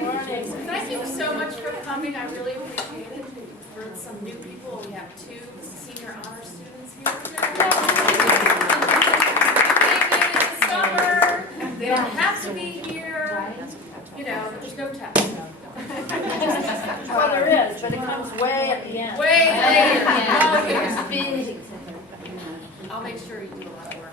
morning. Thank you so much for coming. I really appreciate it. For some new people, we have 2 senior honor students here. They came in the summer. They don't have to be here. You know, there's no test. Well, there is, but it comes way at the end. Way later. Oh, It's yes. big. I'll make sure you do a lot of work.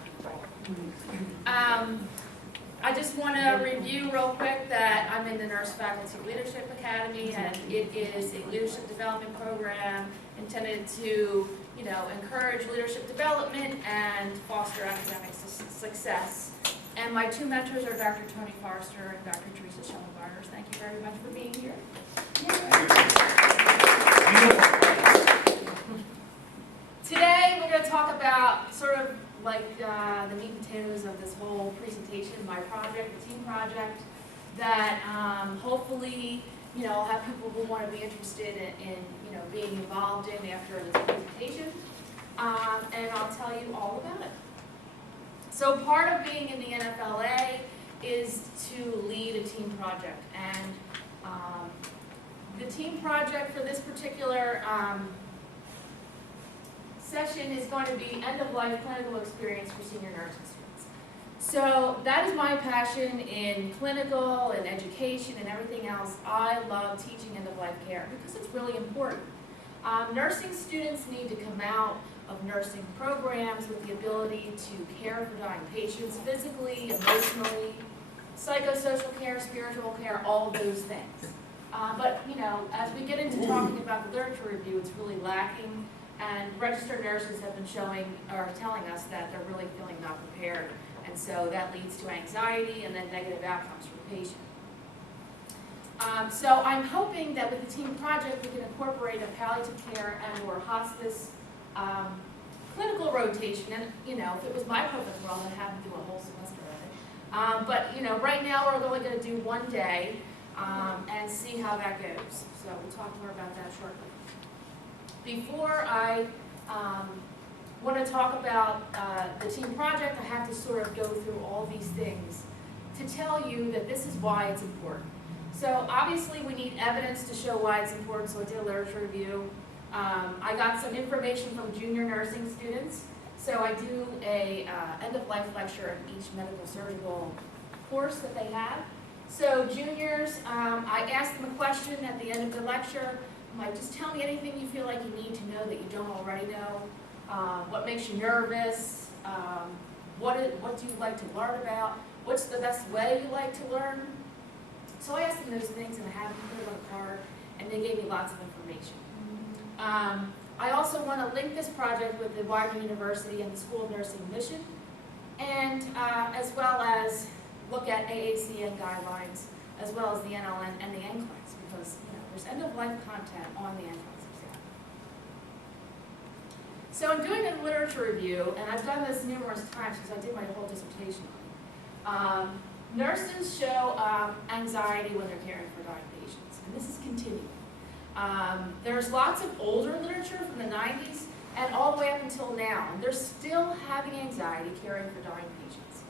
I just want to review real quick that I'm in the Nurse Faculty Leadership Academy, and it is a leadership development program intended to, you know, encourage leadership development and foster academic success. And my 2 mentors are Dr. Tony Forrester and Dr. Teresa Schoengartner. Thank you very much for being here. Today, we're going to talk about sort of like the meat and potatoes of this whole presentation, my project, the team project, that hopefully, you know, have people who want to be interested in you know, being involved in after this presentation, and I'll tell you all about it. So part of being in the NFLA is to lead a team project, and the team project for this particular session is going to be end-of-life clinical experience for senior nursing students. So that is my passion in clinical and education and everything else. I love teaching end-of-life care because it's really important. Nursing students need to come out of nursing programs with the ability to care for dying patients physically, emotionally, psychosocial care, spiritual care, all of those things. But you know, as we get into talking about the literature review, it's really lacking. And registered nurses have been showing or telling us that they're really feeling not prepared. And so that leads to anxiety and then negative outcomes for the patient. So I'm hoping that with the team project we can incorporate a palliative care and or hospice clinical rotation. And you know, if it was my perfect world, I'd have to do a whole semester of it. But you know, right now we're only going to do 1 day and see how that goes. So we'll talk more about that shortly. Before I want to talk about the team project, I have to sort of go through all these things to tell you that this is why it's important. So obviously we need evidence to show why it's important, so I did a literature review. I got some information from junior nursing students. So I do a end-of-life lecture in each medical surgical course that they have. So juniors, I asked them a question at the end of the lecture. I'm like, just tell me anything you feel like you need to know that you don't already know. What makes you nervous? What do you like to learn about? What's the best way you like to learn? So I asked them those things and I had them put it on a card, and they gave me lots of information. I also want to link this project with the Widener University and the School of Nursing mission, and as well as look at AACN guidelines, as well as the NLN and the NCLEX, because there's end-of-life content on the NCLEX exam. So I'm doing a literature review, and I've done this numerous times because I did my whole dissertation on it. Nurses show anxiety when they're caring for dying patients, and this is continuing. There's lots of older literature from the 90s and all the way up until now, and they're still having anxiety caring for dying patients.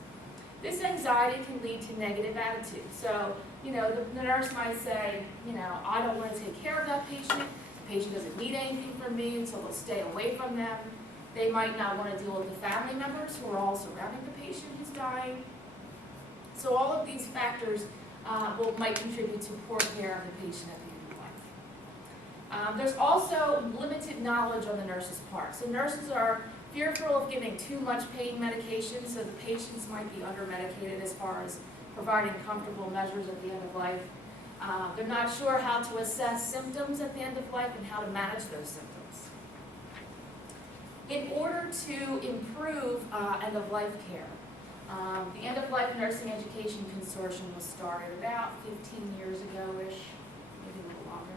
This anxiety can lead to negative attitudes. So, you know, the nurse might say, you know, I don't want to take care of that patient. The patient doesn't need anything from me, and so they'll stay away from them. They might not want to deal with the family members who are all surrounding the patient who's dying. So all of these factors might contribute to poor care of the patient at the end of life. There's also limited knowledge on the nurse's part. So nurses are fearful of giving too much pain medication, so the patients might be under-medicated as far as providing comfortable measures at the end of life. They're not sure how to assess symptoms at the end of life and how to manage those symptoms. In order to improve end-of-life care, the End-of-Life Nursing Education Consortium was started about 15 years ago-ish, maybe a little longer.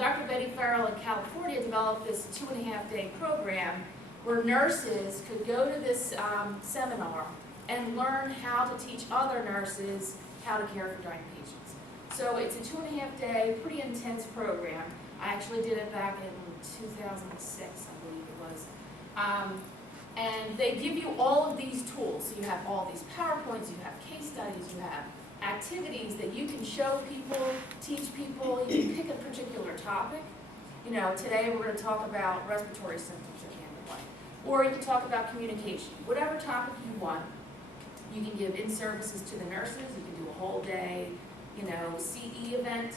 Dr. Betty Farrell in California developed this 2.5-day program where nurses could go to this seminar and learn how to teach other nurses how to care for dying patients. So it's a 2.5-day, pretty intense program. I actually did it back in 2006, I believe it was. And they give you all of these tools. So you have all these PowerPoints, you have case studies, you have activities that you can show people, teach people. You can pick a particular topic. You know, today we're going to talk about respiratory symptoms at the end of life. Or you can talk about communication. Whatever topic you want, you can give in-services to the nurses. You can do a whole day, you know, CE event.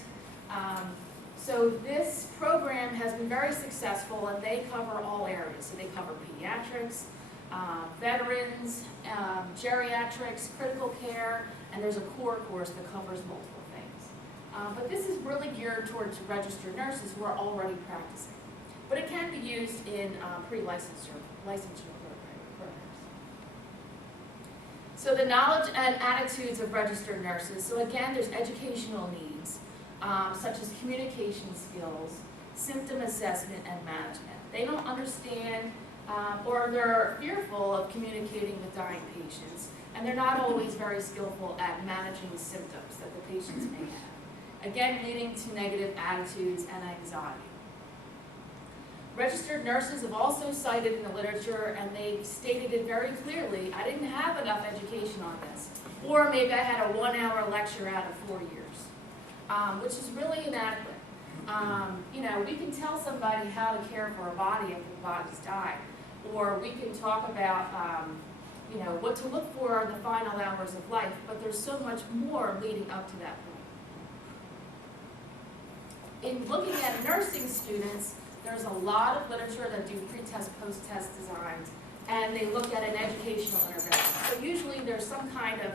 So this program has been very successful, and they cover all areas. So they cover pediatrics, veterans, geriatrics, critical care, and there's a core course that covers multiple things. But this is really geared towards registered nurses who are already practicing. But it can be used in pre-licensure programs. So the knowledge and attitudes of registered nurses. So again, there's educational needs, such as communication skills, symptom assessment, and management. They don't understand or they're fearful of communicating with dying patients, and they're not always very skillful at managing symptoms that the patients may have. Again, leading to negative attitudes and anxiety. Registered nurses have also cited in the literature, and they've stated it very clearly, I didn't have enough education on this. Or maybe I had a 1-hour lecture out of 4 years, which is really inadequate. You know, we can tell somebody how to care for a body after the body's died. Or we can talk about, you know, what to look for in the final hours of life, but there's so much more leading up to that point. In looking at nursing students, there's a lot of literature that do pre-test, post-test designs, and they look at an educational intervention. So usually there's some kind of,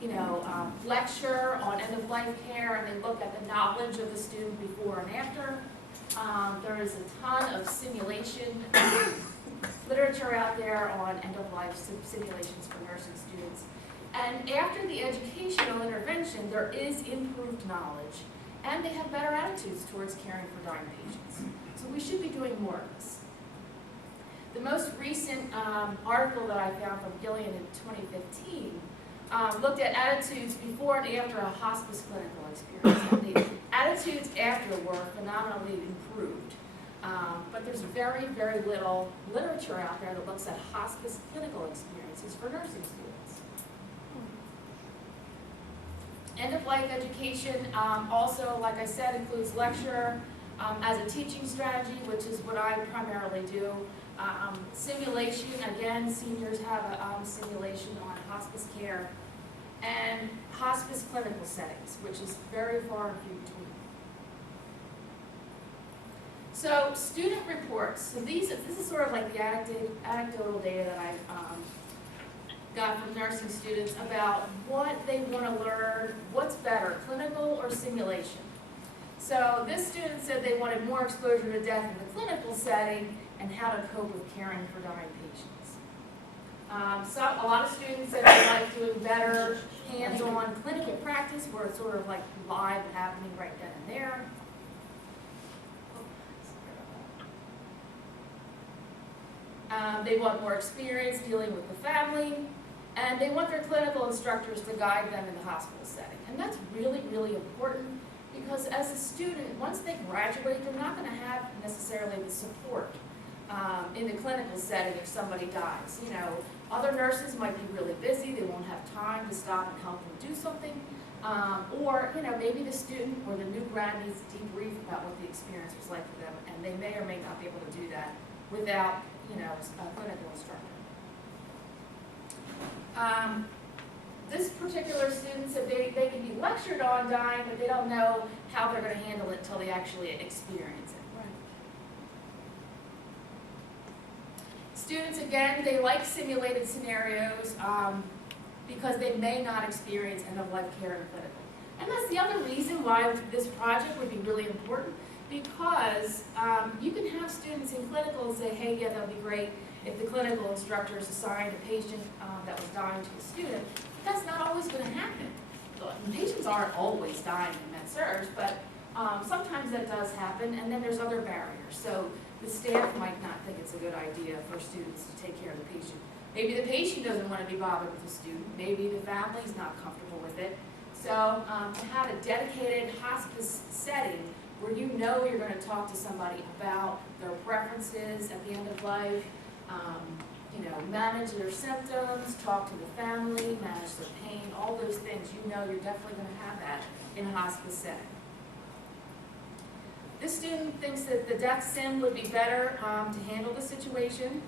you know, lecture on end-of-life care, and they look at the knowledge of the student before and after. There is a ton of simulation literature out there on end-of-life simulations for nursing students. And after the educational intervention, there is improved knowledge, and they have better attitudes towards caring for dying patients. So we should be doing more of this. The most recent article that I found from Gillian in 2015 looked at attitudes before and after a hospice clinical experience. And the attitudes after were phenomenally improved. But there's very, very little literature out there that looks at hospice clinical experiences for nursing students. End-of-life education also, like I said, includes lecture as a teaching strategy, which is what I primarily do. Simulation, again, seniors have a simulation on hospice care. And hospice clinical settings, which is very far and few between. So student reports. So this is sort of like the anecdotal data that I've got from nursing students about what they want to learn, what's better, clinical or simulation. So this student said they wanted more exposure to death in the clinical setting and how to cope with caring for dying patients. A lot of students said they like doing better hands-on clinical practice where it's sort of like live and happening right then and there. They want more experience dealing with the family, and they want their clinical instructors to guide them in the hospital setting. And that's really, really important because as a student, once they graduate, they're not going to have necessarily the support in the clinical setting if somebody dies. You know, other nurses might be really busy, they won't have time to stop and help them do something. Or, you know, maybe the student or the new grad needs to debrief about what the experience was like for them, and they may or may not be able to do that without, you know, a clinical instructor. This particular student said they can be lectured on dying, but they don't know how they're going to handle it until they actually experience it. Right. Students, again, they like simulated scenarios because they may not experience end-of-life care in clinical. And that's the other reason why this project would be really important, because you can have students in clinical and say, hey, yeah, that would be great if the clinical instructor is assigned a patient that was dying to a student. But that's not always going to happen. Patients aren't always dying in med-surg, but sometimes that does happen, and then there's other barriers. So the staff might not think it's a good idea for students to take care of the patient. Maybe the patient doesn't want to be bothered with the student. Maybe the family's not comfortable with it. So to have a dedicated hospice setting where you know you're going to talk to somebody about their preferences at the end of life, manage their symptoms, talk to the family, manage their pain, all those things. You're definitely going to have that in a hospice setting. This student thinks that the death sim would be better to handle the situation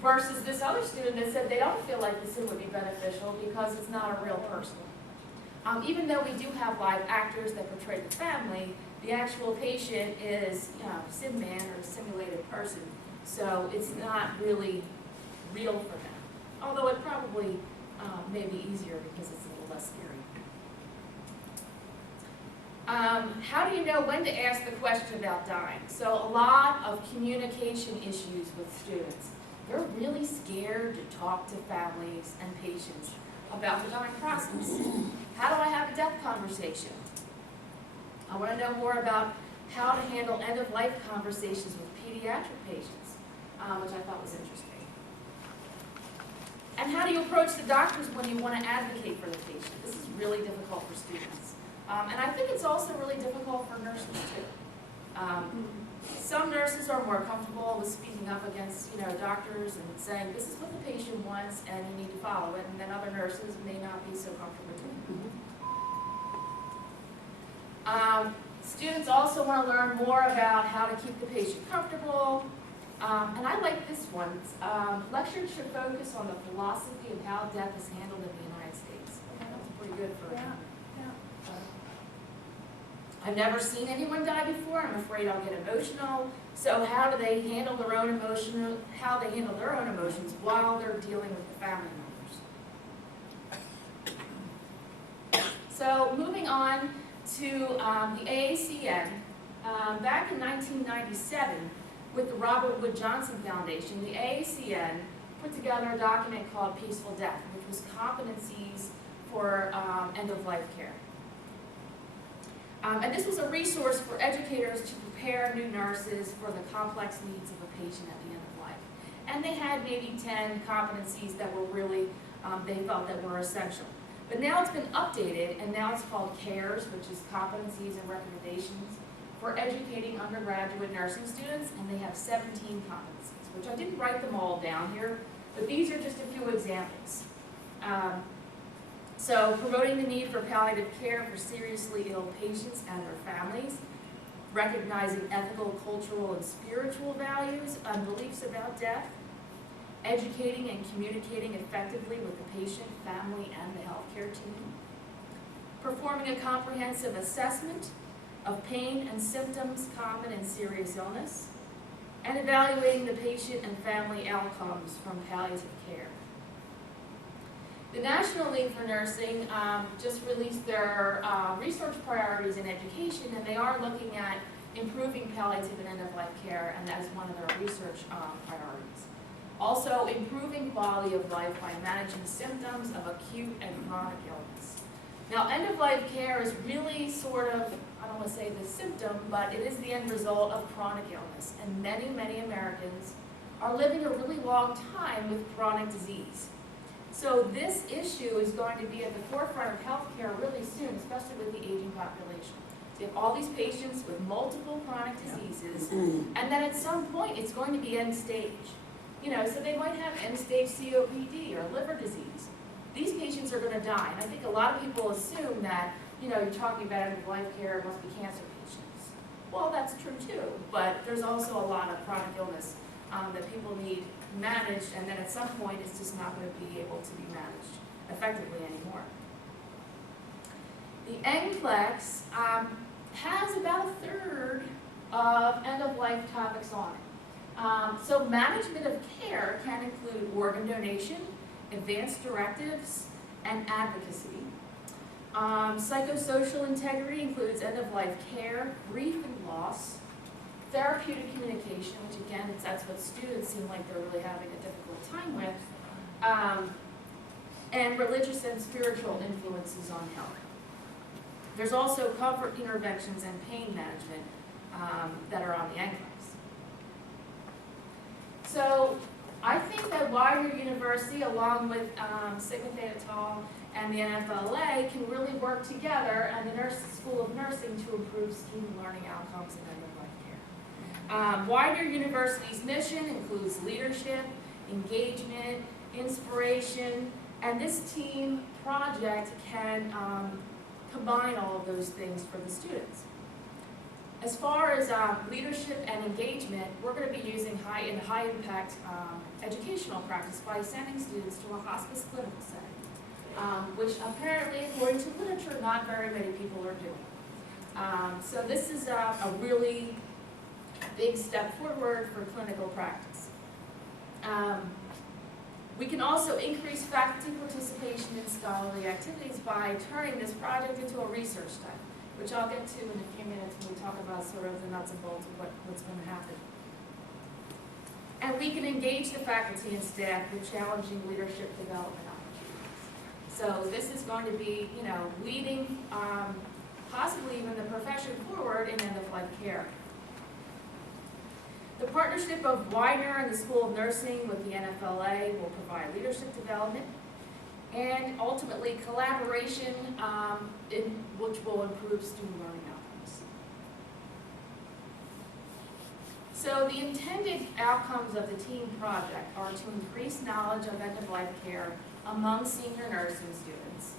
versus this other student that said they don't feel like the sim would be beneficial because it's not a real person. Even though we do have live actors that portray the family, the actual patient is sim man or a simulated person, so it's not really real for them. Although it probably may be easier because it's a little less scary. How do you know when to ask the question about dying? So a lot of communication issues with students. They're really scared to talk to families and patients about the dying process. How do I have a death conversation? I want to know more about how to handle end-of-life conversations with pediatric patients, which I thought was interesting. And how do you approach the doctors when you want to advocate for the patient? This is really difficult for students. And I think it's also really difficult for nurses too. Some nurses are more comfortable with speaking up against doctors and saying, this is what the patient wants and you need to follow it, and then other nurses may not be so comfortable doing it. Students also want to learn more about how to keep the patient comfortable. And I like this one. Lectures should focus on the philosophy of how death is handled in the United States. That's pretty good for I've never seen anyone die before. I'm afraid I'll get emotional. So how do they handle their own emotions while they're dealing with the family members? So moving on to the AACN, back in 1997, with the Robert Wood Johnson Foundation, the AACN put together a document called Peaceful Death, which was competencies for end-of-life care. And this was a resource for educators to prepare new nurses for the complex needs of a patient at the end of life. And they had maybe 10 competencies that were really, they felt that were essential. But now it's been updated, and now it's called CARES, which is Competencies and Recommendations for Educating Undergraduate Nursing Students, and they have 17 competencies, which I didn't write them all down here, but these are just a few examples. So promoting the need for palliative care for seriously ill patients and their families, recognizing ethical, cultural, and spiritual values and beliefs about death, educating and communicating effectively with the patient, family, and the healthcare team, performing a comprehensive assessment of pain and symptoms common in serious illness, and evaluating the patient and family outcomes from palliative care. The National League for Nursing just released their research priorities in education, and they are looking at improving palliative and end-of-life care, and that is one of their research priorities. Also, improving quality of life by managing symptoms of acute and chronic illness. Now, end-of-life care is really sort of, I don't want to say the symptom, but it is the end result of chronic illness, and many, many Americans are living a really long time with chronic disease. So this issue is going to be at the forefront of healthcare really soon, especially with the aging population. So you have all these patients with multiple chronic diseases, and then at some point it's going to be end stage. So they might have end stage COPD or liver disease. These patients are going to die, and I think a lot of people assume that, you're talking about end-of-life care, it must be cancer patients. Well, that's true too, but there's also a lot of chronic illness that people need managed, and then at some point it's just not going to be able to be managed effectively anymore. The NCLEX has about a third of end-of-life topics on it. So management of care can include organ donation, advanced directives, and advocacy. Psychosocial integrity includes end-of-life care, grief and loss, therapeutic communication, which again, that's what students seem like they're really having a difficult time with, and religious and spiritual influences on health. There's also comfort interventions and pain management that are on the NCLEX. So I think that Widener University, along with Sigma Theta Tau and the NFLA, can really work together and the School of Nursing to improve student learning outcomes in end-of-life care. Widener University's mission includes leadership, engagement, inspiration, and this team project can combine all of those things for the students. As far as leadership and engagement, we're going to be using high-impact educational practice by sending students to a hospice clinical setting, which apparently, according to literature, not very many people are doing. So this is a really big step forward for clinical practice. We can also increase faculty participation in scholarly activities by turning this project into a research study, which I'll get to in a few minutes when we talk about sort of the nuts and bolts of what's going to happen. And we can engage the faculty and staff with challenging leadership development opportunities. So this is going to be, leading possibly even the profession forward in end-of-life care. The partnership of Widener and the School of Nursing with the NFLA will provide leadership development and ultimately collaboration which will improve student learning outcomes. So the intended outcomes of the team project are to increase knowledge of end-of-life care among senior nursing students,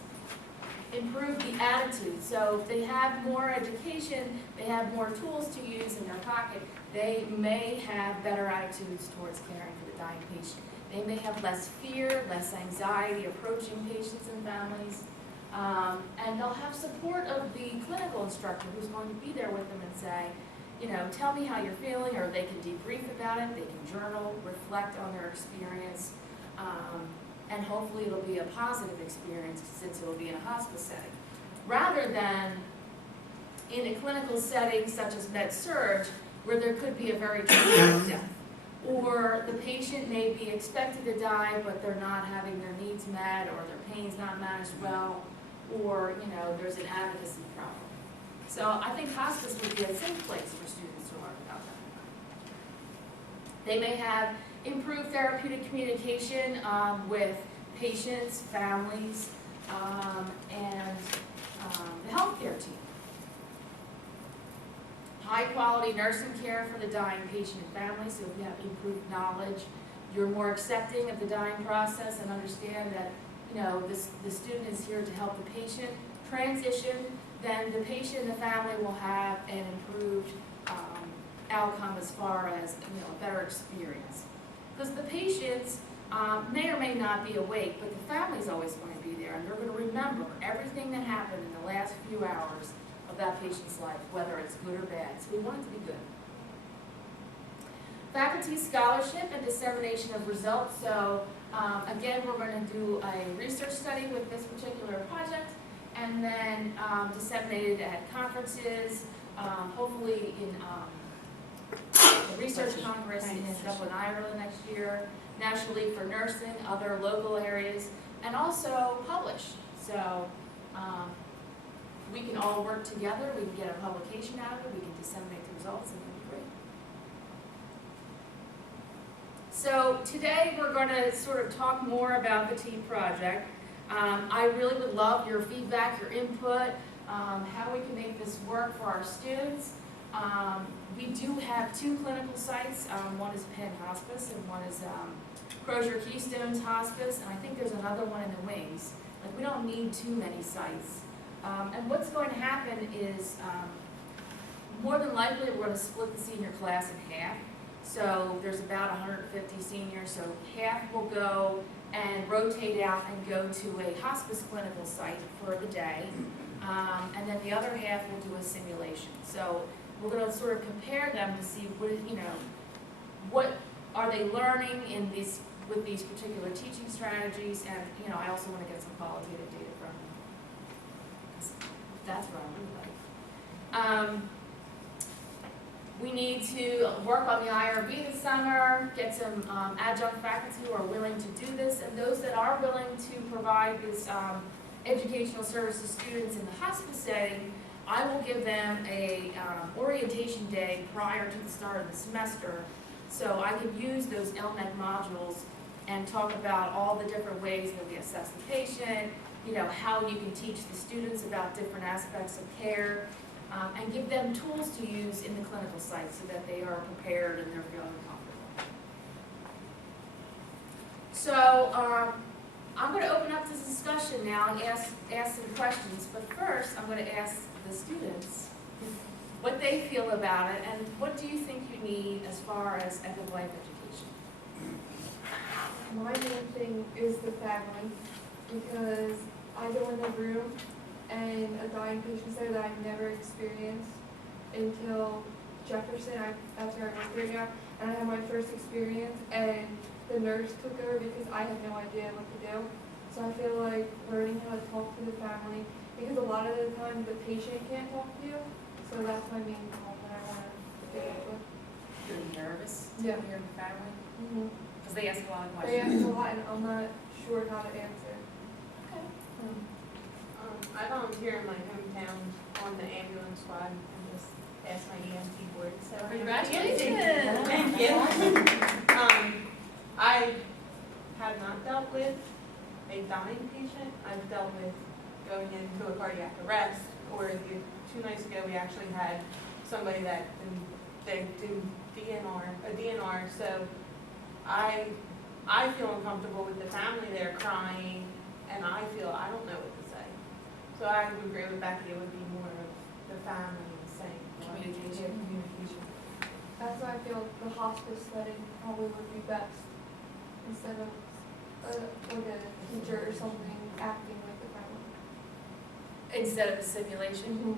improve the attitude. So if they have more education, they have more tools to use in their pocket, they may have better attitudes towards caring for the dying patient. They may have less fear, less anxiety approaching patients and families, and they'll have support of the clinical instructor who's going to be there with them and say, tell me how you're feeling, or they can debrief about it, they can journal, reflect on their experience, and hopefully it'll be a positive experience since it'll be in a hospice setting. Rather than in a clinical setting such as med-surg, where there could be a very traumatic death, or the patient may be expected to die, but they're not having their needs met, or their pain's not managed well, or there's an advocacy problem. So I think hospice would be a safe place for students to learn about that. They may have improved therapeutic communication with patients, families, and the healthcare team. High-quality nursing care for the dying patient and family, so if you have improved knowledge, you're more accepting of the dying process and understand that, the student is here to help the patient transition, then the patient and the family will have an improved outcome as far as, a better experience. Because the patients may or may not be awake, but the family's always going to be there, and they're going to remember everything that happened in the last few hours of that patient's life, whether it's good or bad. So we want it to be good. Faculty scholarship and dissemination of results. So again, we're going to do a research study with this particular project, and then disseminate it at conferences, hopefully in the Research Congress in Dublin, Ireland next year, National League for Nursing, other local areas, and also publish. So we can all work together, we can get a publication out of it, we can disseminate the results, and it'll be great. So today we're going to sort of talk more about the team project. I really would love your feedback, your input, how we can make this work for our students. We do have 2 clinical sites. One is Penn Hospice and one is Crozier Keystone's Hospice, and I think there's another one in the wings. We don't need too many sites. And what's going to happen is, more than likely, we're going to split the senior class in half. So there's about 150 seniors, so half will go and rotate out and go to a hospice clinical site for the day, and then the other half will do a simulation. So we're going to sort of compare them to see what are they learning in with these particular teaching strategies, and I also want to get some qualitative data from them. That's what I really like. We need to work on the IRB this summer, get some adjunct faculty who are willing to do this, and those that are willing to provide this educational service to students in the hospice setting, I will give them a orientation day prior to the start of the semester, so I could use those LNEC modules and talk about all the different ways that we assess the patient, how you can teach the students about different aspects of care, and give them tools to use in the clinical site so that they are prepared and they're feeling comfortable. So I'm going to open up this discussion now and ask some questions, but first I'm going to ask the students what they feel about it and what do you think you need as far as end-of-life education? My main thing is the family, because I go in a room and a dying patient's there that I've never experienced until Jefferson, after I work right now, and I had my first experience, and the nurse took over because I had no idea what to do. So I feel like learning how to talk to the family, because a lot of the time the patient can't talk to you, so that's my main goal that I want to get up with. You're nervous? Yeah. You're in the family? Mm-hmm. Because they ask a lot of They questions. ask a lot and I'm not sure how to answer. Okay. I volunteer in my hometown on the ambulance squad and just pass my EMT board, so. Congratulations. Thank you. I have not dealt with a dying patient. I've dealt with going into a cardiac arrest, or 2 nights ago, we actually had somebody that they do a DNR, so I feel uncomfortable with the family there crying, and I don't know what to say. So I would agree with Becky, it would be more of the family saying. Communication. Yeah, communication. That's why I feel the hospice setting probably would be best, instead of like a teacher or something acting like the family. Instead of a simulation?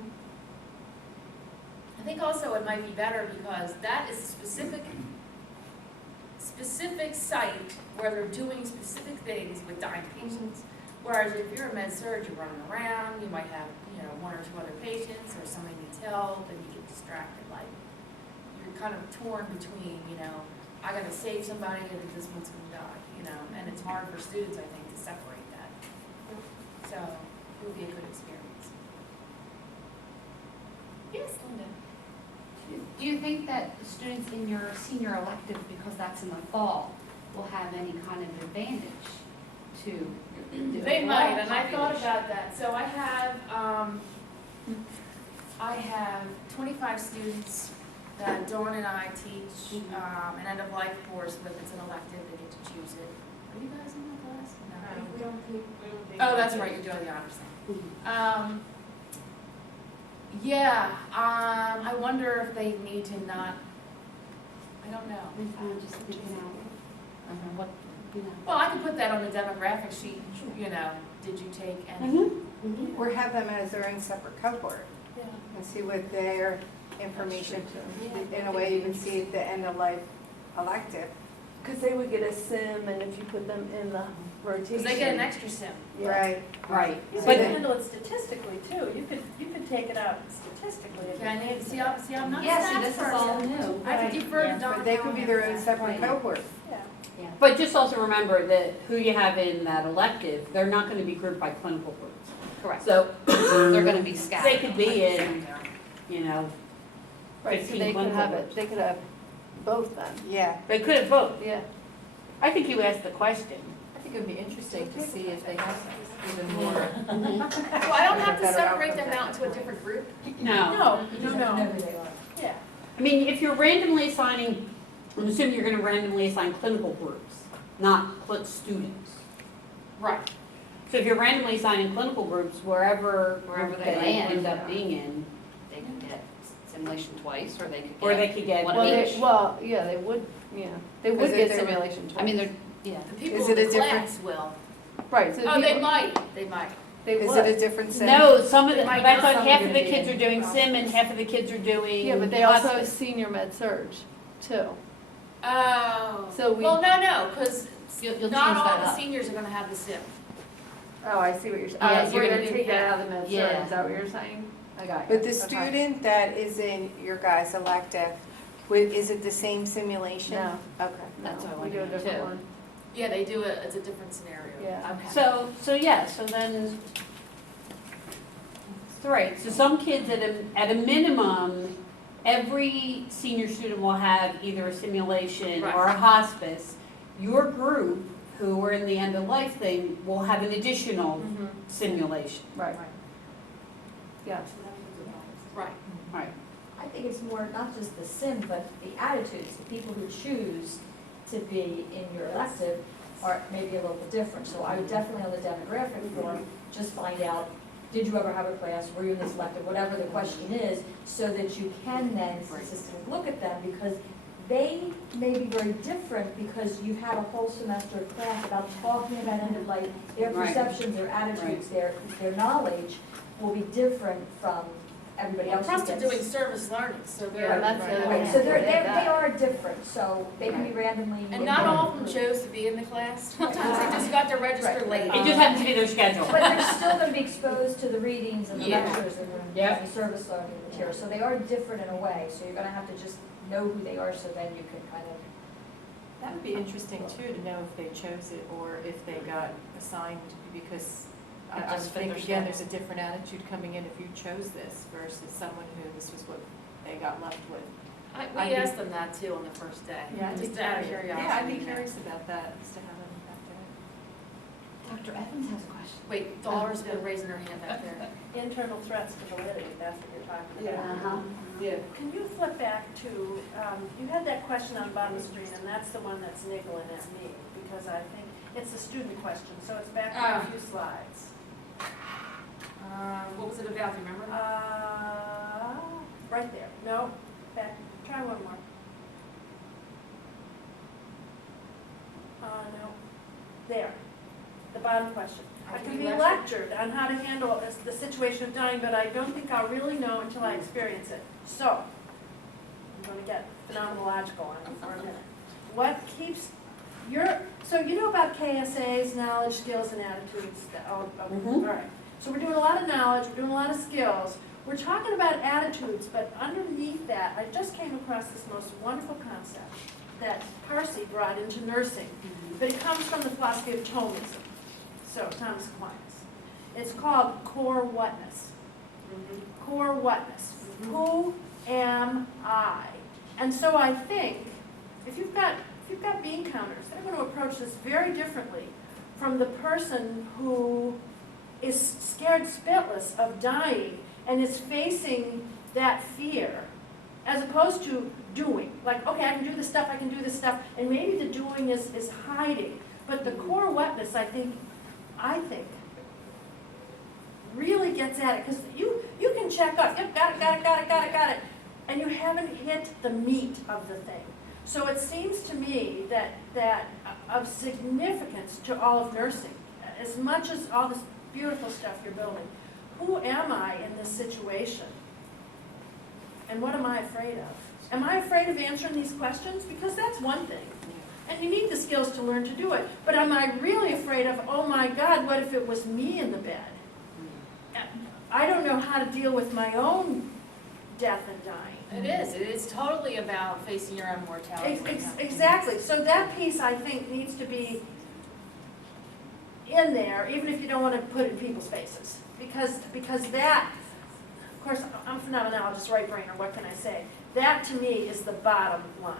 I think also it might be better because that is a specific site where they're doing specific things with dying patients. Whereas if you're a med surg, you're running around, you might have, 1 or 2 other patients, or somebody needs help, and you get distracted. Like, you're kind of torn between, I gotta save somebody and this one's gonna die, and it's hard for students, I think, to separate that. So, it would be a good experience. Yes, Linda? Do you think that the students in your senior elective, because that's in the fall, will have any kind of advantage to the They overall might, and I thought population? about that. So I have 25 students that Dawn and I teach an end-of-life course, but it's an elective, they get to choose it. Are you guys in that class? No. We don't take. We don't take- Oh, that's right, you're doing the honors thing. I wonder if they need to not, I don't know. I'm just thinking out, what, Well, I could put that on the demographic sheet, did you take any? Or have them as their own separate cohort Yeah. and see what their information, Yeah. in a way you can see at the end of life elective. Because they would get a sim, and if you put them in the rotation. Because they get an extra sim. Yeah. Right. right. You But could then- handle it statistically too. You could take it out statistically. Okay, I need, see, I'm not a Yeah, see, stats this is all person. new. I have to defer to Dawn. But they could be their own separate Right. cohort. Yeah. But just also remember that who you have in that elective, they're not going to be grouped by clinical groups. Correct. So, They're gonna be scattered. they could be in, Right, so 15 they could clinical have groups. it, they could have both then. Yeah. They could have both. Yeah. I think you asked the question. I think it would be interesting to see if they have even more. So I don't have to Better separate outcome. them out into a different group? No. No. Yeah. I mean, if you're randomly assigning, I'm assuming you're going to randomly assign clinical groups, not students. Right. So if you're randomly assigning clinical groups, wherever Wherever group they land. end up being in, They could get simulation twice, or they could get. or they could get. One Well, each. yeah, they would, they would Is it get their- simulation twice. I mean, they're, yeah. The people Is in it the a different- class will. Right, so the Oh, they people- might. they Is would. it a different sim? No, some of the, They might that's not. like Some half are of the gonna kids be are doing in sim and half of the kids are doing. Yeah, but they also have hospice. senior med surge too. Oh. So we- Well, no, because You'll not change all that the up. seniors are gonna have the sim. Oh, I see what you're saying. Yeah, So you're we're gonna gonna do- take that out of the med surge, Yeah. is that what you're saying? I got you. But the Okay. student that is in your guys' elective, is it the same simulation? No. Okay. That's what I We wanted do a to know different too. one. Yeah, they do it, it's a different scenario. Yeah. Okay. So then, right, so some kids at a minimum, every senior student will have either a simulation Right. or a hospice. Your group, who are in the end of life thing, will have an additional Mhm. simulation. Right. Yeah. Right. Right. I think it's more not just the sim, but the attitudes, the people who choose to be in your elective are maybe a little bit different. So I would definitely on the demographic form, just find out, did you ever have a class, were you in this elective, whatever the question is, so that you can then statistically look at them, because they may be very different because you've had a whole semester of class about talking about end of life, their Right. perceptions, their attitudes, their knowledge will be different from everybody else. Plus who they're gets- doing service learning, so Yeah, they're, that's the other Right, one. so they are different, so they can be randomly. and not all of them chose to be in the class. Sometimes they just got to register Right. late. It just happens to be their schedule. But they're still gonna be exposed to the readings and the Yeah. lectures and Yep. the service learning material, so they are different in a way, so you're gonna have to just know who they are, so then you can kind of. That would be interesting too, to know if they chose it or if they got assigned, because I It I just fit think, their again, schedule. there's a different attitude coming in if you chose this versus someone who this was what they got left with. We I'd be- asked them that too on the first day, I'd be just out of curious. curiosity. Yeah, I'd be you know. curious about that, as to how that impacted it. Dr. Evans has a question. Wait, Dolores been raising her hand back there. Internal threats to validity, that's what you're talking about. Uh-huh. Yeah. Can you flip back to, you had that question on the bottom of the screen, and that's the one that's niggling at me, because I think it's a student question, so it's back to a few slides. What was it about, do you remember? Right there, no, back, try one more. No, there, the bottom question. I can be lectured on how to handle the situation of dying, but I don't think I'll really know until I experience it. So, I'm going to get phenomenological on you for a minute. What keeps so you know about KSAs, knowledge, skills, and attitudes? All right. So we're doing a lot of knowledge, we're doing a lot of skills. We're talking about attitudes, but underneath that, I just came across this most wonderful concept that Parsi brought into nursing. But it comes from the philosophy of Thomism. So, Thomas Aquinas. It's called core whatness. Core whatness. Who am I? And so I think if you've got bean counters, they're going to approach this very differently from the person who is scared spitless of dying and is facing that fear, as opposed to doing. Like, okay, I can do this stuff, and maybe the doing is hiding. But the core whatness, I think, really gets at it, because you can check off, yep, got it, and you haven't hit the meat of the thing. So it seems to me that of significance to all of nursing, as much as all this beautiful stuff you're building, who am I in this situation? And what am I afraid of? Am I afraid of answering these questions? Because that's one thing. And you need the skills to learn to do it. But am I really afraid of, oh my God, what if it was me in the bed? I don't know how to deal with my own death and dying. It is totally about facing your own mortality. Exactly. So that piece, I think, needs to be in there, even if you don't want to put it in people's faces. Because that, of course, I'm a phenomenologist, right brainer, what can I say? That to me is the bottom line.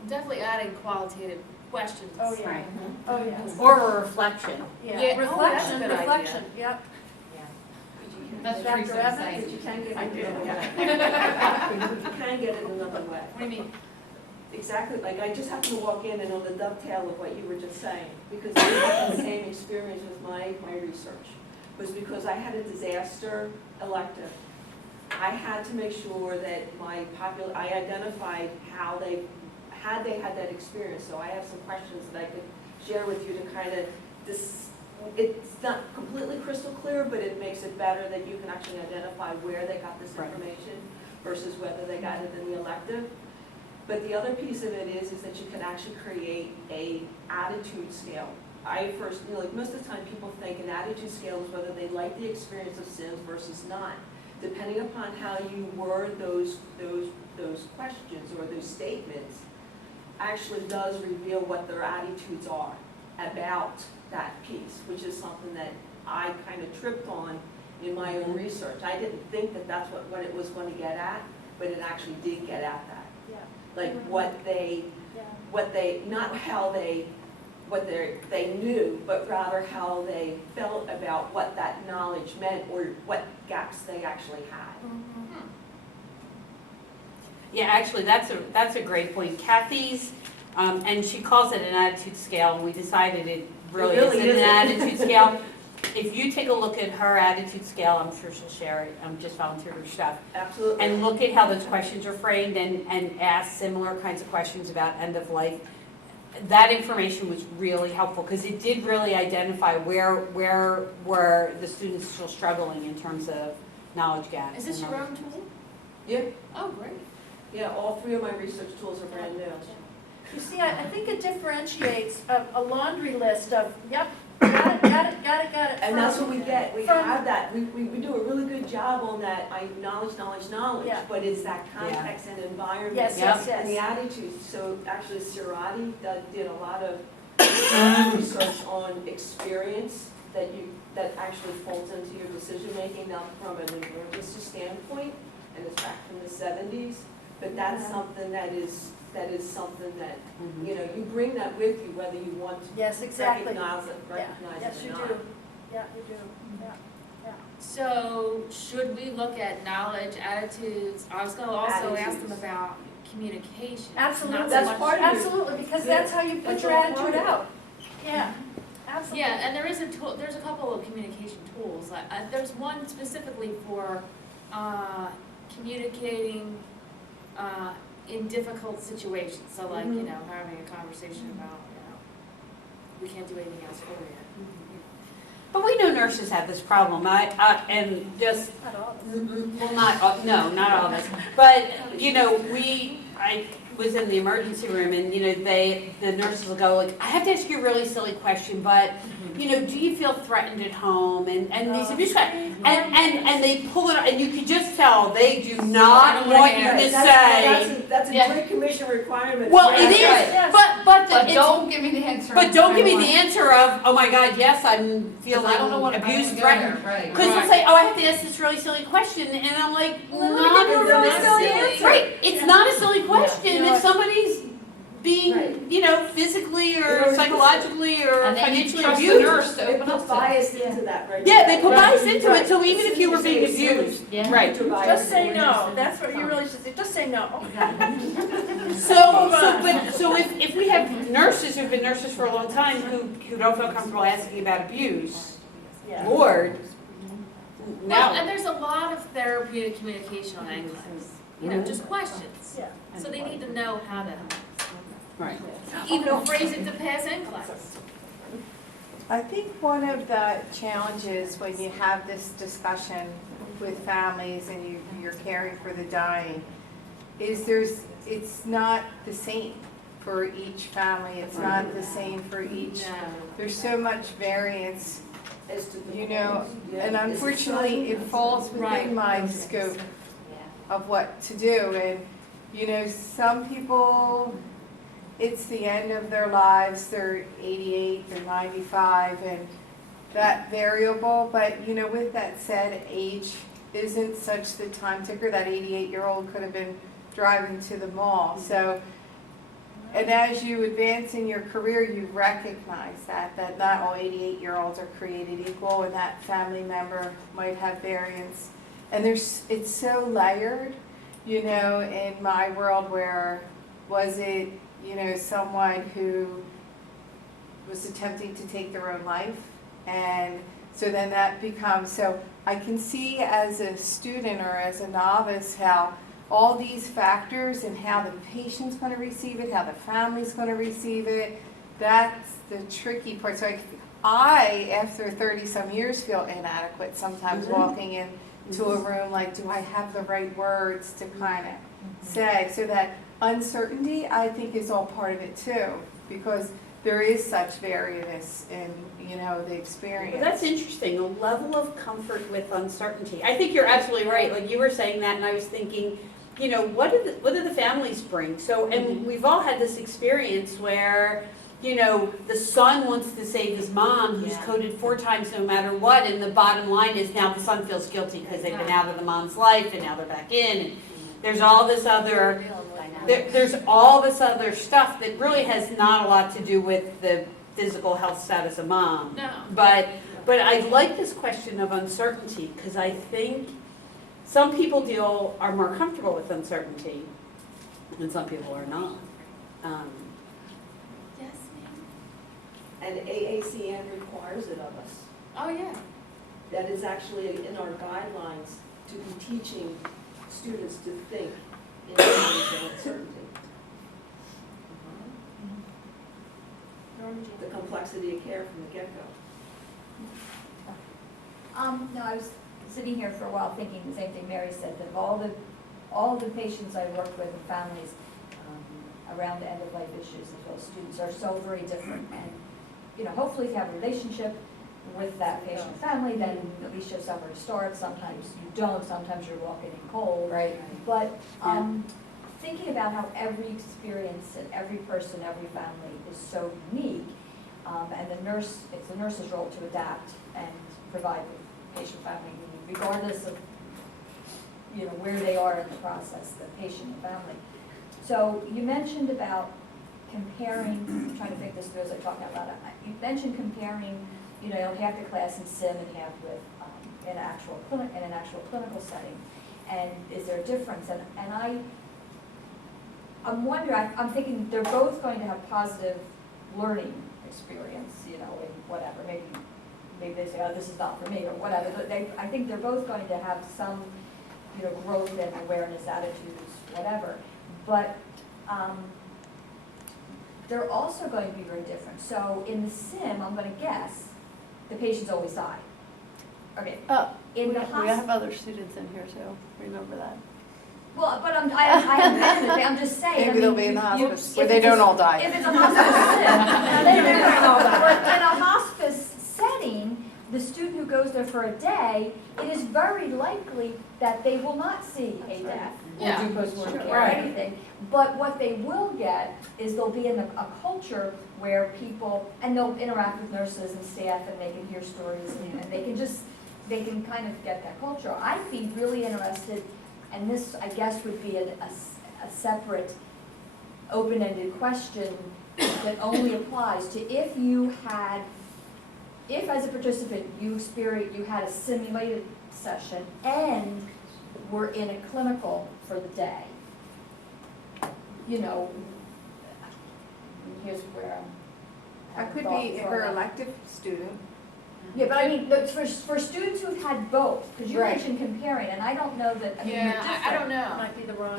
I'm definitely adding qualitative questions. Oh, yeah. Right. Oh, yes. Or a reflection. Yeah, Yeah. Oh, that's a reflection, good idea. reflection, yep. That's Dr. Teresa Evans? saying. But you can get I it do, another yeah. way. You can get it another way. What do you mean? Exactly, like I just happened to walk in and on the dovetail of what you were just saying, because I had the same experience with my research, was because I had a disaster elective. I had to make sure that I identified how they had that experience, so I have some questions that I could share with you to kind of, it's not completely crystal clear, but it makes it better that you can actually identify where they got this information versus whether they got it in the elective. But the other piece of it is that you can actually create a attitude scale. I first, like most of the time people think an attitude scale is whether they like the experience of Sims versus not. Depending upon how you word those questions or those statements, actually does reveal what their attitudes are about that piece, which is something that I kind of tripped on in my own research. I didn't think that that's what it was going to get at, but it actually did get at that. Yeah. Like what they, not how they what they knew, but rather how they felt about what that knowledge meant or what gaps they actually had. Yeah, actually, that's a great point. Kathy's, and she calls it an attitude scale, and we decided it really really isn't an isn't. attitude scale. If you take a look at her attitude scale, I'm sure she'll share it, just volunteered her stuff, Absolutely. and look at how those questions are framed and ask similar kinds of questions about end of life. That information was really helpful, because it did really identify where were the students still struggling in terms of knowledge gaps. Is this and your own tool? Yeah, Oh, great. yeah, all 3 of my research tools are brand new. You see, I think it differentiates a laundry list of, yep, got it. And that's what we get, we From- have that, we do a really good job on that, knowledge, Yeah. but it's that context and environment. Yes, Yep. yes, And the yes. attitudes, so actually Sirati did a lot of research on experience that actually folds into your decision making, now from an emergency standpoint, and it's back from the 70s, but that's Yeah. something that is something that, Mhm. you know, you bring that with you, whether you want to Yes, exactly. recognize Yeah, it yes, or you not. do. Yeah, you do, yeah. So should we look at knowledge, attitudes? I was gonna also ask them Attitudes. about communication. Absolutely. Not so That's much- part of it. Absolutely, because that's how you put That's your all part attitude of it. out. Yeah, absolutely. Yeah, and there is a tool, there's a couple of communication tools. There's one specifically for communicating in difficult situations. So like, you know, having a conversation about, you know, we can't do anything else for you. But we know nurses have this problem, and just, Not all of us. well, not all of us, but, you know, I was in the emergency room, and, you know, the nurses will go like, I have to ask you a really silly question, but, you know, do you feel threatened at home, and these abuse, and they pull it, and you can just tell, they do not want you to say, That's a Yeah. great commission requirement. well, it Yeah. is, but But it's. don't give me the answer. But don't give me the I answer of, oh my God, yes, I'm feeling don't know what abused, I'm threatened. Right. Because they'll say, oh, I have to ask this really silly question, and I'm like, Well, not give me a really really silly silly answer. answer. Right, it's not a silly question Yeah. if somebody's being, Right. you know, physically You or know, psychologically or And then you financially trust the abused. nurse to They open up put to. bias into that, right? Yeah, they put Right. bias into it, so Right. even if you were being abused. Yeah. Right. Put bias Just say into it. no, that's what you really should say, just say no. So if we have nurses who've been nurses for a long time who don't feel comfortable asking about abuse, Yeah. Lord, Well, and no. there's a lot of therapeutic communication on NCLEX, you know, just questions. Yeah. So they need to know how to Right. even phrase it to pass NCLEX. I think one of the challenges when you have this discussion with families and you're caring for the dying is it's not the same for each family. It's not the same for each. There's so much variance, As to the- you know, Yeah. and unfortunately it falls within my scope of what to do. And, you know, some people, it's the end of their lives, they're 88, they're 95, and that variable. But, you know, with that said, age isn't such the time ticker. That 88-year-old could have been driving to the mall. So, and as you advance in your career, you recognize that not all 88-year-olds are created equal, and that family member might have variance. And it's so layered, you know, in my world where was it, you know, someone who was attempting to take their own life, and so then that becomes, so I can see as a student or as a novice how all these factors and how the patient's going to receive it, how the family's going to receive it, that's the tricky part. So I after 30-some years, feel inadequate sometimes walking into a room, like, do I have the right words to kind of say? So that uncertainty, I think, is all part of it too, because there is such variedness in, you know, the experience. Well, that's interesting, a level of comfort with uncertainty. I think you're absolutely right, like you were saying that, and I was thinking, you know, what do the families bring? So, and we've all had this experience where, you know, the son wants to save his mom, who's coded 4 times no matter what, and the bottom line is now the son feels guilty because they've been out of the mom's life, and now they're back in, and there's all this other, there's all this other stuff that really has not a lot to do with the physical health status of mom. No. But I like this question of uncertainty, because I think some people are more comfortable with uncertainty, and some people are not. Yes, ma'am. And AACN requires it of us. Oh, yeah. That is actually in our guidelines to be teaching students to think in terms of uncertainty. The complexity of care from the get-go. No, I was sitting here for a while thinking the same thing Mary said, that all the patients I worked with and families around the end-of-life issues as well as students are so very different. And, you know, hopefully if you have a relationship with that patient family, then at least you have somewhere to start. Sometimes you don't, sometimes you're walking in cold. Right. But thinking about how every experience and every person, every family is so unique, and it's the nurse's role to adapt and provide the patient family need, regardless of, you know, where they are in the process, the patient and family. So you mentioned about comparing, I'm trying to think this through as I'm talking out loud. You mentioned comparing, you know, half the class in sim and half with in an actual clinical setting. And is there a difference? And I'm wondering, I'm thinking they're both going to have positive learning experience, you know, in whatever. Maybe they say, oh, this is not for me, or whatever. But I think they're both going to have some, you know, growth and awareness, attitudes, whatever. But they're also going to be very different. So in the sim, I'm going to guess, the patients always die. Okay. In the We have other students in here too, remember that. Well, but I'm just saying. Maybe I they'll mean, be in the you- hospice if where they it's a- don't all die. If it's a hospice sim, but in a hospice setting, the student who goes there for a day, it is very likely that they will not see a death Yeah. or do postmortem Sure. care or Right. anything. But what they will get is they'll be in a culture where people, and they'll interact with nurses and staff, and they can hear stories, and they can kind of get that culture. I'd be really interested, and this, I guess, would be a separate, open-ended question that only applies to if as a participant, you had a simulated session and were in a clinical for the day. You know, here's where I I'm. could be her elective student. Yeah, but I mean, for students who've had both, because you Right. mentioned comparing, and I don't know that, I mean, you're Yeah, I don't different. know. Might be the wrong.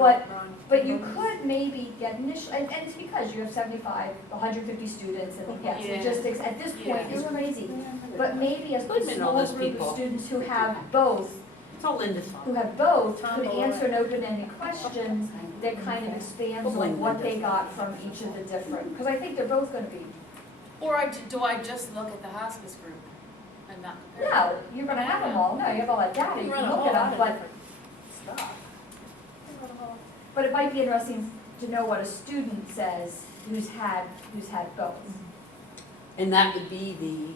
But you could maybe get initial, and it's because you have 75, 150 students, and yes, Yeah. logistics at this point Yeah. is crazy. But maybe a Put them in all small those group of people. students who have both, It's all Linda's fault. could answer an open-ended question that kind of expands on what they got from each of the different, because I think they're both gonna be, Or do I just look at the hospice group and not compare? no, you're gonna have them all, no, you have all that data, you can look at them, but Stuff. But it might be interesting to know what a student says who's had both. And that would be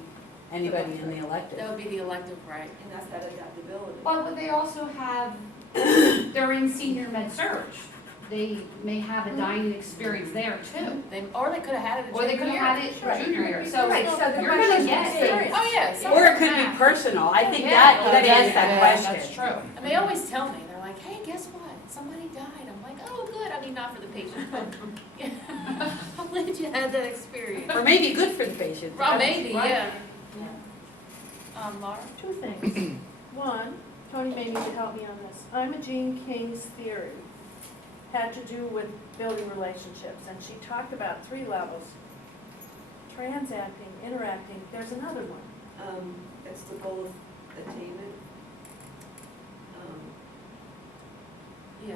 anybody in the elective. That would be the elective, right? And that's that adaptability. Well, but they also have, they're in senior med surge. They may have a dining experience there too. Or they could have had it in Or they could junior have year. had it junior year, so Right, so the you're question gonna is get experience. Oh, yeah. some Or it of could them be have. personal. I think Yeah. that Yeah, answers that That's question. true. And they always tell me, they're like, hey, guess what? Somebody died. I'm like, oh, good. I mean, not for the patient, but I'm glad you had that experience. Or maybe good for the patient. Well, maybe, Right. yeah. Laura? Two things. One, Tony may need to help me on this. Imogene King's theory had to do with building relationships, and she talked about 3 levels. Transacting, interacting, there's another one. It's the goal of attainment. Yeah.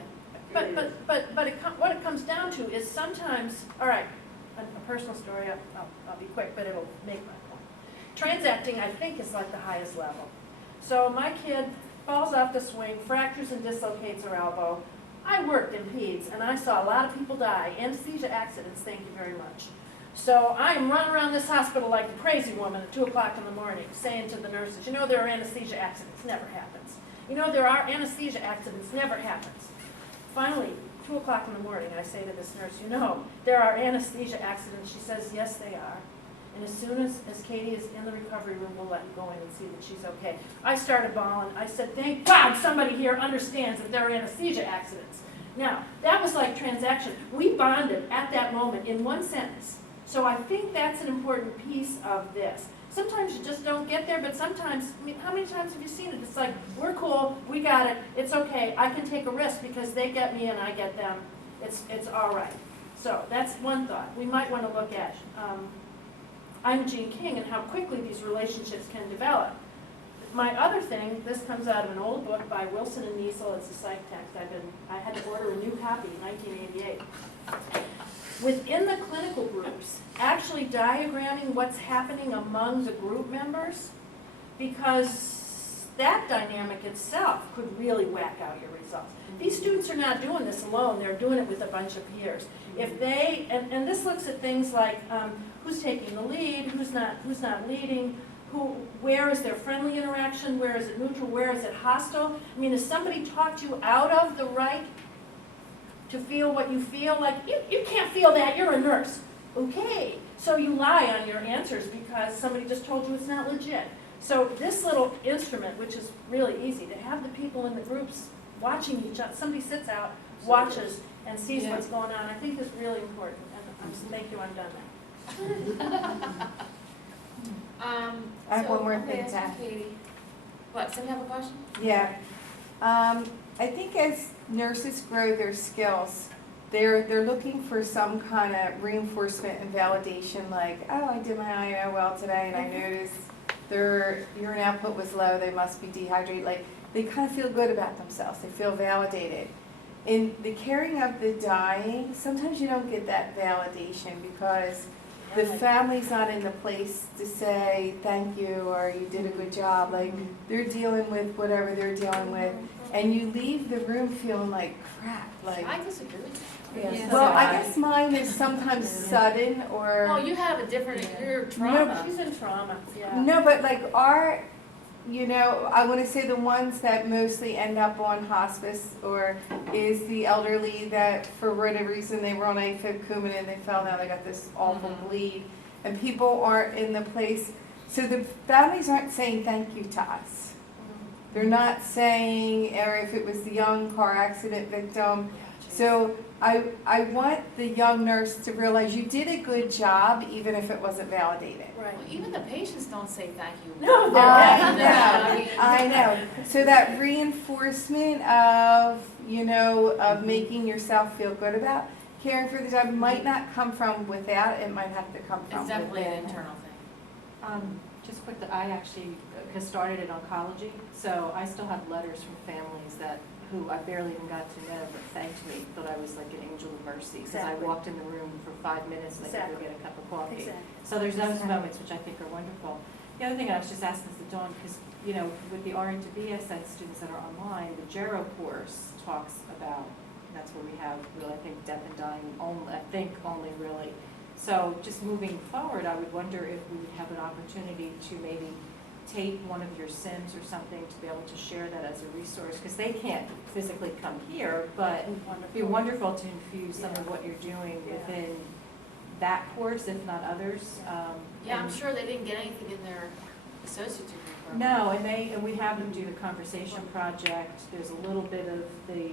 What it comes down to is sometimes, all right, a personal story, I'll be quick, but it'll make my point. Transacting, I think, is like the highest level. So my kid falls off the swing, fractures and dislocates her elbow. I worked in peds, and I saw a lot of people die, anesthesia accidents, thank you very much. So I'm running around this hospital like a crazy woman at 2 o'clock in the morning, saying to the nurses, you know there are anesthesia accidents, never happens. You know there are anesthesia accidents, never happens. Finally, 2 o'clock in the morning, I say to this nurse, you know, there are anesthesia accidents. She says, yes, they are. And as soon as Katie is in the recovery room, we'll let you go in and see that she's okay. I started bawling. I said, thank God somebody here understands that there are anesthesia accidents. Now, that was like transaction. We bonded at that moment in one sentence. So I think that's an important piece of this. Sometimes you just don't get there, but sometimes, I mean, how many times have you seen it? It's like, we're cool, we got it, it's okay, I can take a risk because they get me and I get them. It's all right. So that's one thought. We might want to look at I'm Jean King and how quickly these relationships can develop. My other thing, this comes out of an old book by Wilson and Niesel. It's a psych text. I had to order a new copy in 1988. Within the clinical groups, actually diagramming what's happening among the group members, because that dynamic itself could really whack out your results. These students are not doing this alone, they're doing it with a bunch of peers. If they, and this looks at things like who's taking the lead, who's not leading, where is their friendly interaction, where is it neutral, where is it hostile? I mean, has somebody talked you out of the right to feel what you feel? Like, you can't feel that, you're a nurse. Okay, so you lie on your answers because somebody just told you it's not legit. So this little instrument, which is really easy, to have the people in the groups watching each other, somebody sits out, watches, and sees what's going on, I think is really important. And thank you, I'm done now. I have one more okay, thing to add. Katie. What, somebody have a question? Yeah. I think as nurses grow their skills, they're looking for some kind of reinforcement and validation, like, oh, I did my IOL today and I noticed their urine output was low, they must be dehydrated. Like, they kind of feel good about themselves, they feel validated. In the caring of the dying, sometimes you don't get that validation because the family's not in the place to say thank you or you did a good job. Like, they're dealing with whatever they're dealing with, and you leave the room feeling like crap. Like, I disagree with that. Yes. well, I guess mine is sometimes sudden or. Well, you have a different, you're trauma. She's in trauma, yeah. No, but like our, I want to say the ones that mostly end up on hospice or is the elderly that for whatever reason they were on AFib Coumadin and they fell down, they got this awful bleed, and people aren't in the place, so the families aren't saying thank you to us. They're not saying, or if it was the young car accident victim. So I want the young nurse to realize you did a good job, even if it wasn't validated. Right. Well, even the patients don't say thank you. No, they're I know. So that reinforcement of, of making yourself feel good about caring for the job might not come from without, it might have to come from It's definitely an within. internal thing. Just quick, I actually started in oncology, so I still have letters from families who I barely even got to know, but thanked me, thought I was like an angel of mercy, because I Exactly. walked in the room for 5 minutes and I could go Exactly. get a cup of coffee. Exactly. So there's those moments which I think are wonderful. The other thing I was just asking is Dawn, because, with the RN to BSN students that are online, the Gero course talks about, that's where we have, really, I think, death and dying only really. So just moving forward, I would wonder if we would have an opportunity to maybe tape one of your sims or something to be able to share that as a resource, because they can't physically come here, but it'd be wonderful to infuse some of what you're doing within that course, if not others. Yeah, I'm sure they didn't get anything in their associate's degree program. No, and we have them do the conversation project. There's a little bit of the,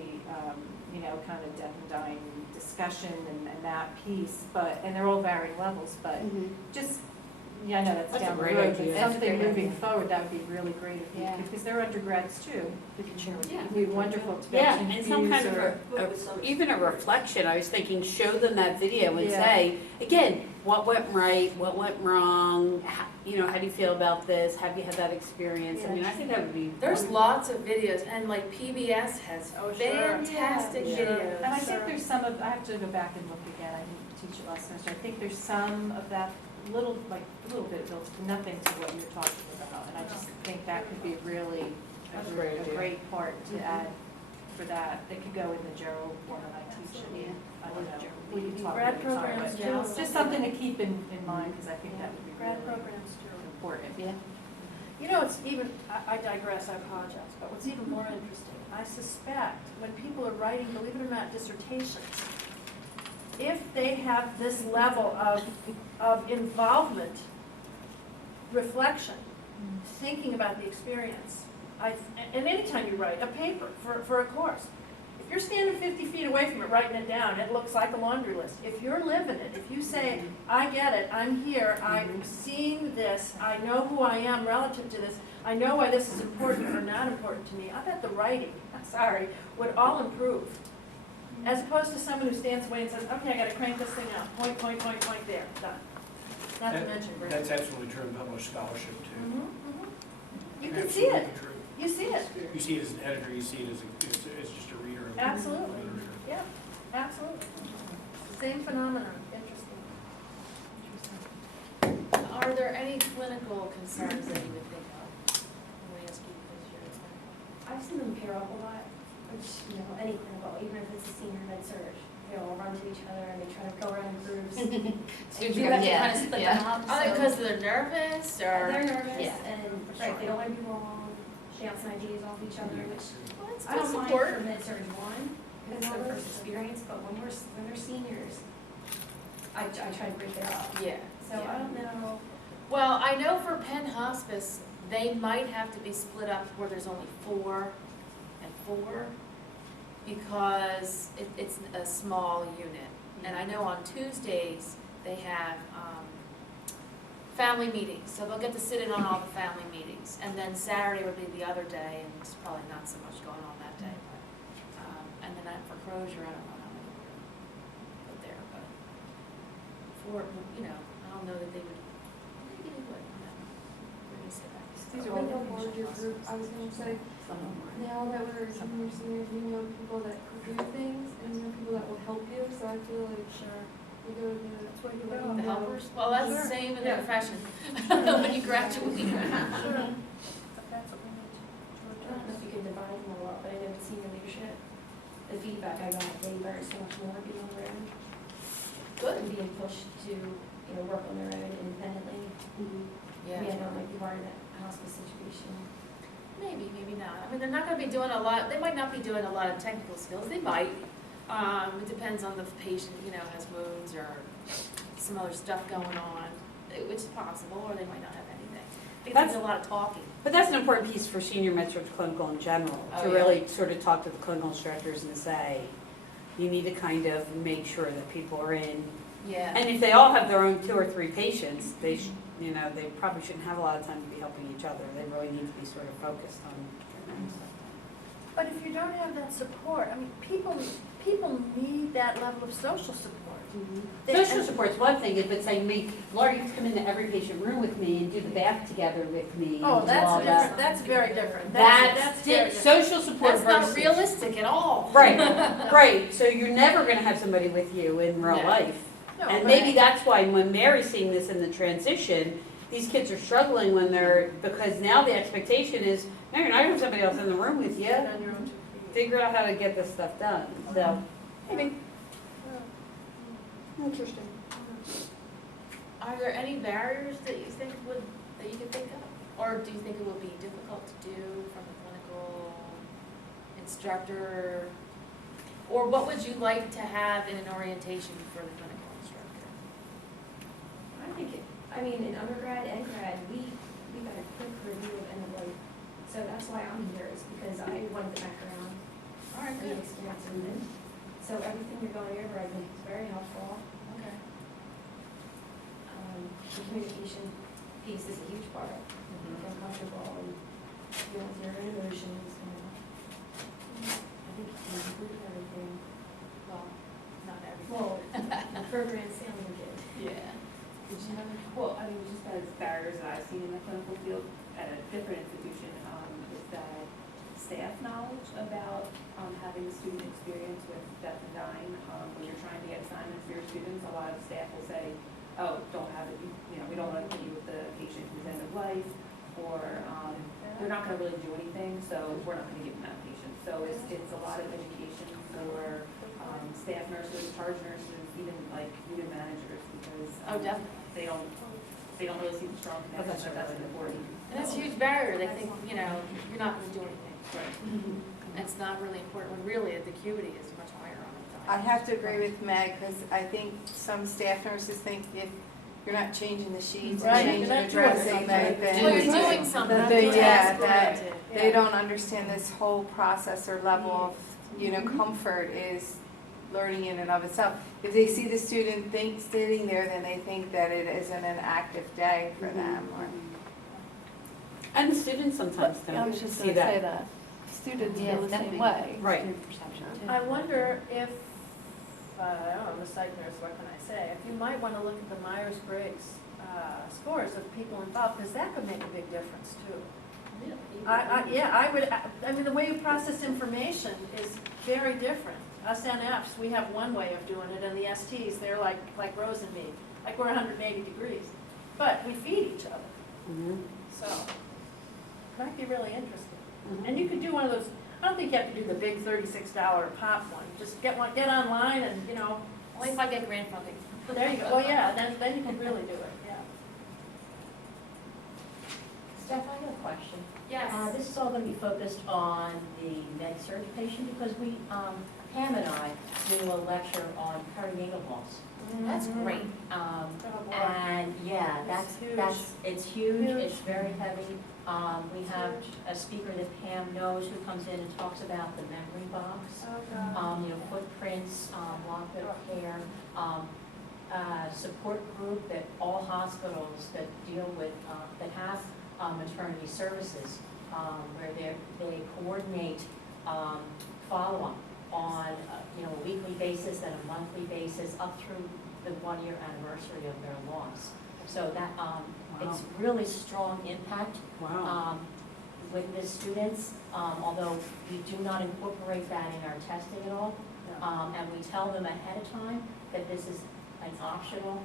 kind of death and dying discussion and that piece, and they're all varying levels, but just, I know that's That's a down the great road, idea. but That's a something great moving idea. forward, that would be really great if you, Yeah. because they're undergrads too. Yeah. It'd be wonderful to be Yeah, able to and some kind of infuse even a reflection, I was thinking, show them that video and Yeah. say, again, what went right, what went wrong, how do you feel about this, have you had that experience? I mean, I think that would be. There's lots of videos, and like PBS has Oh, sure. fantastic Yeah. videos. And I think there's some of, I have to go back and look again, I didn't teach it last semester, I think there's some of that little bit built, nothing to what you're talking about, and I just think that could be really That's a a great idea. great part to add for that. It could go in the Gerald one that I teach it. Yeah. I don't know, we can talk Grad another time, programs but too. just something to keep in mind, because I think that would be Grad really programs too. important. It's even, I digress, I apologize, but what's even more interesting, I suspect when people are writing, believe it or not, dissertations, if they have this level of involvement reflection, thinking about the experience. And anytime you write a paper for a course, if you're standing 50 feet away from it, writing it down, it looks like a laundry list. If you're living it, if you say, I get it, I'm here, I'm seeing this, I know who I am relative to this, I know why this is important or not important to me, I bet the writing, would all improve. As opposed to someone who stands away and says, okay, I gotta crank this thing out, point, there, done. Not to mention grades. That's absolutely true in published scholarship too. You can see it, Absolutely true. you see it, You see it as an editor, you see it as just a reader of absolutely, literature. yeah, absolutely. Same phenomenon, interesting. Are there any clinical concerns that you would think of? Let me ask you this year. I've seen them pair up a lot, which, you know, any clinical, even if it's a senior med surge, they all run to each other and they try to go around in groups. Students You are have to gonna- kind of split yeah. them up, Oh, so- because they're nervous or? They're nervous Yeah. and, right, they don't want to be wrong, bouncing ideas off each other, which Well, it's I good don't mind support. for med surge one, because it's their first experience, but when they're seniors, I try to break it up. Yeah. So I don't know. Well, I know for Penn Hospice, they might have to be split up where there's only 4 and 4, because it's a small unit. And I know on Tuesdays, they have family meetings, so they'll get to sit in on all the family meetings. And then Saturday would be the other day, and there's probably not so much going on that day. But, and then for Crozier, I don't know how many we're put there, but for, you know, I don't know that they would, maybe they would, I don't know. What do you say about this? These are like a larger group, I was gonna say, now that we're junior, seniors, you know people that do things, and you know people that will help you, so I feel like, you go to the, that's what you go. The helpers? Well, that's the same in the Yeah. profession, when you graduate. But that's what we need to. I don't know if you can divide them a lot, but I know with senior leadership, the feedback I got, they learn so much more being on their own. Good. And being pushed to, you know, work on their own independently. Yeah. I know it might be hard in a hospice situation. Maybe, maybe not. I mean, they're not gonna be doing a lot, they might not be doing a lot of technical skills, they might. It depends on the patient, you know, has wounds or some other stuff going on, which is possible, or they might not have anything. I think there's a lot of talking. But that's an important piece for senior med-surg clinical in general, Oh, to yeah. really sort of talk to the clinical instructors and say, you need to kind of make sure that people are in. Yeah. And if they all have their own 2 or 3 patients, they you know, they probably shouldn't have a lot of time to be helping each other. They really need to be sort of focused on their own stuff. But if you don't have that support, I mean, people need that level of social support. Social support's one thing, if it's saying me, Laura, you have to come into every patient room with me and do the bath together with me. Oh, and do all that's that. different, that's very different. That's very social support That's not versus. realistic at all. Right, right, so you're never gonna have somebody with you in real No. life. No, And but- maybe that's why when Mary's seeing this in the transition, these kids are struggling when they're, because now the expectation is, no, you're not gonna have somebody else in the room with you. on your own 2 feet. Figure out how to get this stuff done, so, maybe. Interesting. Are there any barriers that you think that you could think of? Or do you think it would be difficult to do from a clinical instructor? Or what would you like to have in an orientation for the clinical instructor? I mean, in undergrad and grad, we got a quick review of end of life. So that's why I'm here, is because I wanted the background All right, and the experience of it. So everything you're going over, I think is very helpful. Okay. The communication piece is a huge part. You feel comfortable and feel with your own emotions and I think you can include everything. Well, not everything. Well, the program sounding good. Yeah. Did you have any? Well, I mean, just as barriers that I've seen in the clinical field at a different institution, is that staff knowledge about having a student experience with death and dying. When you're trying to get assignments for your students, a lot of staff will say, oh, don't have it, you know, we don't want to put you with the patient who's end of life, or they're not going to really do anything, so we're not going to give them that patient. So it's a lot of education for staff nurses, charge nurses, even like unit managers, because Oh, definitely. they don't really see the strong connection, that's but that's really important. And that's a huge barrier. They think, you know, you're not gonna do anything. Right. And it's not really important, when really the acuity is much higher on the I time. have to agree with Meg, because I think some staff nurses think if you're not changing the sheets and Right, changing you're the not doing dressing, something. that Well, you're they, doing something. that they, Task that oriented. they don't understand this whole process or level of, Mm-hmm. comfort is learning in and of itself. If they see the student sitting there, then they think that it isn't an active day for them, or. And the students sometimes I don't was just see gonna say that. that. Students Yeah, feel the same definitely. way. Right. Student perception too. I wonder if, I don't know, I'm a psych nurse, what can I say? If you might want to look at the Myers-Briggs scores of people involved, because that could make a big difference too. I would, I mean, the way you process information is very different. Us NFs, we have one way of doing it, and the STs, they're like Rose and me, like we're 180 degrees. But we feed each other, Mhm. so it might be really interesting. Mhm. And you could do one of those, I don't think you have to do the big $36 pop one. Just get online and, Only if I get grant funding. there you go. Well, yeah, then you can really do it, yeah. Steph, I have a question. Yes. This is all gonna be focused on the med surg patient because we, Pam and I do a lecture on perinatal loss. That's great. Oh, boy. And yeah, It's huge. it's huge, Huge. it's very heavy. We have a speaker that Pam knows who comes in and talks about the memory box. Oh, God. Footprints, lot of care, support group that all hospitals that deal with, that have maternity services, where they coordinate follow-up on, a weekly basis and a monthly basis up through the 1-year anniversary of their loss. So that, it's really strong impact Wow. with the students, although we do not incorporate that in our testing at all. And we tell them ahead of time that this is an optional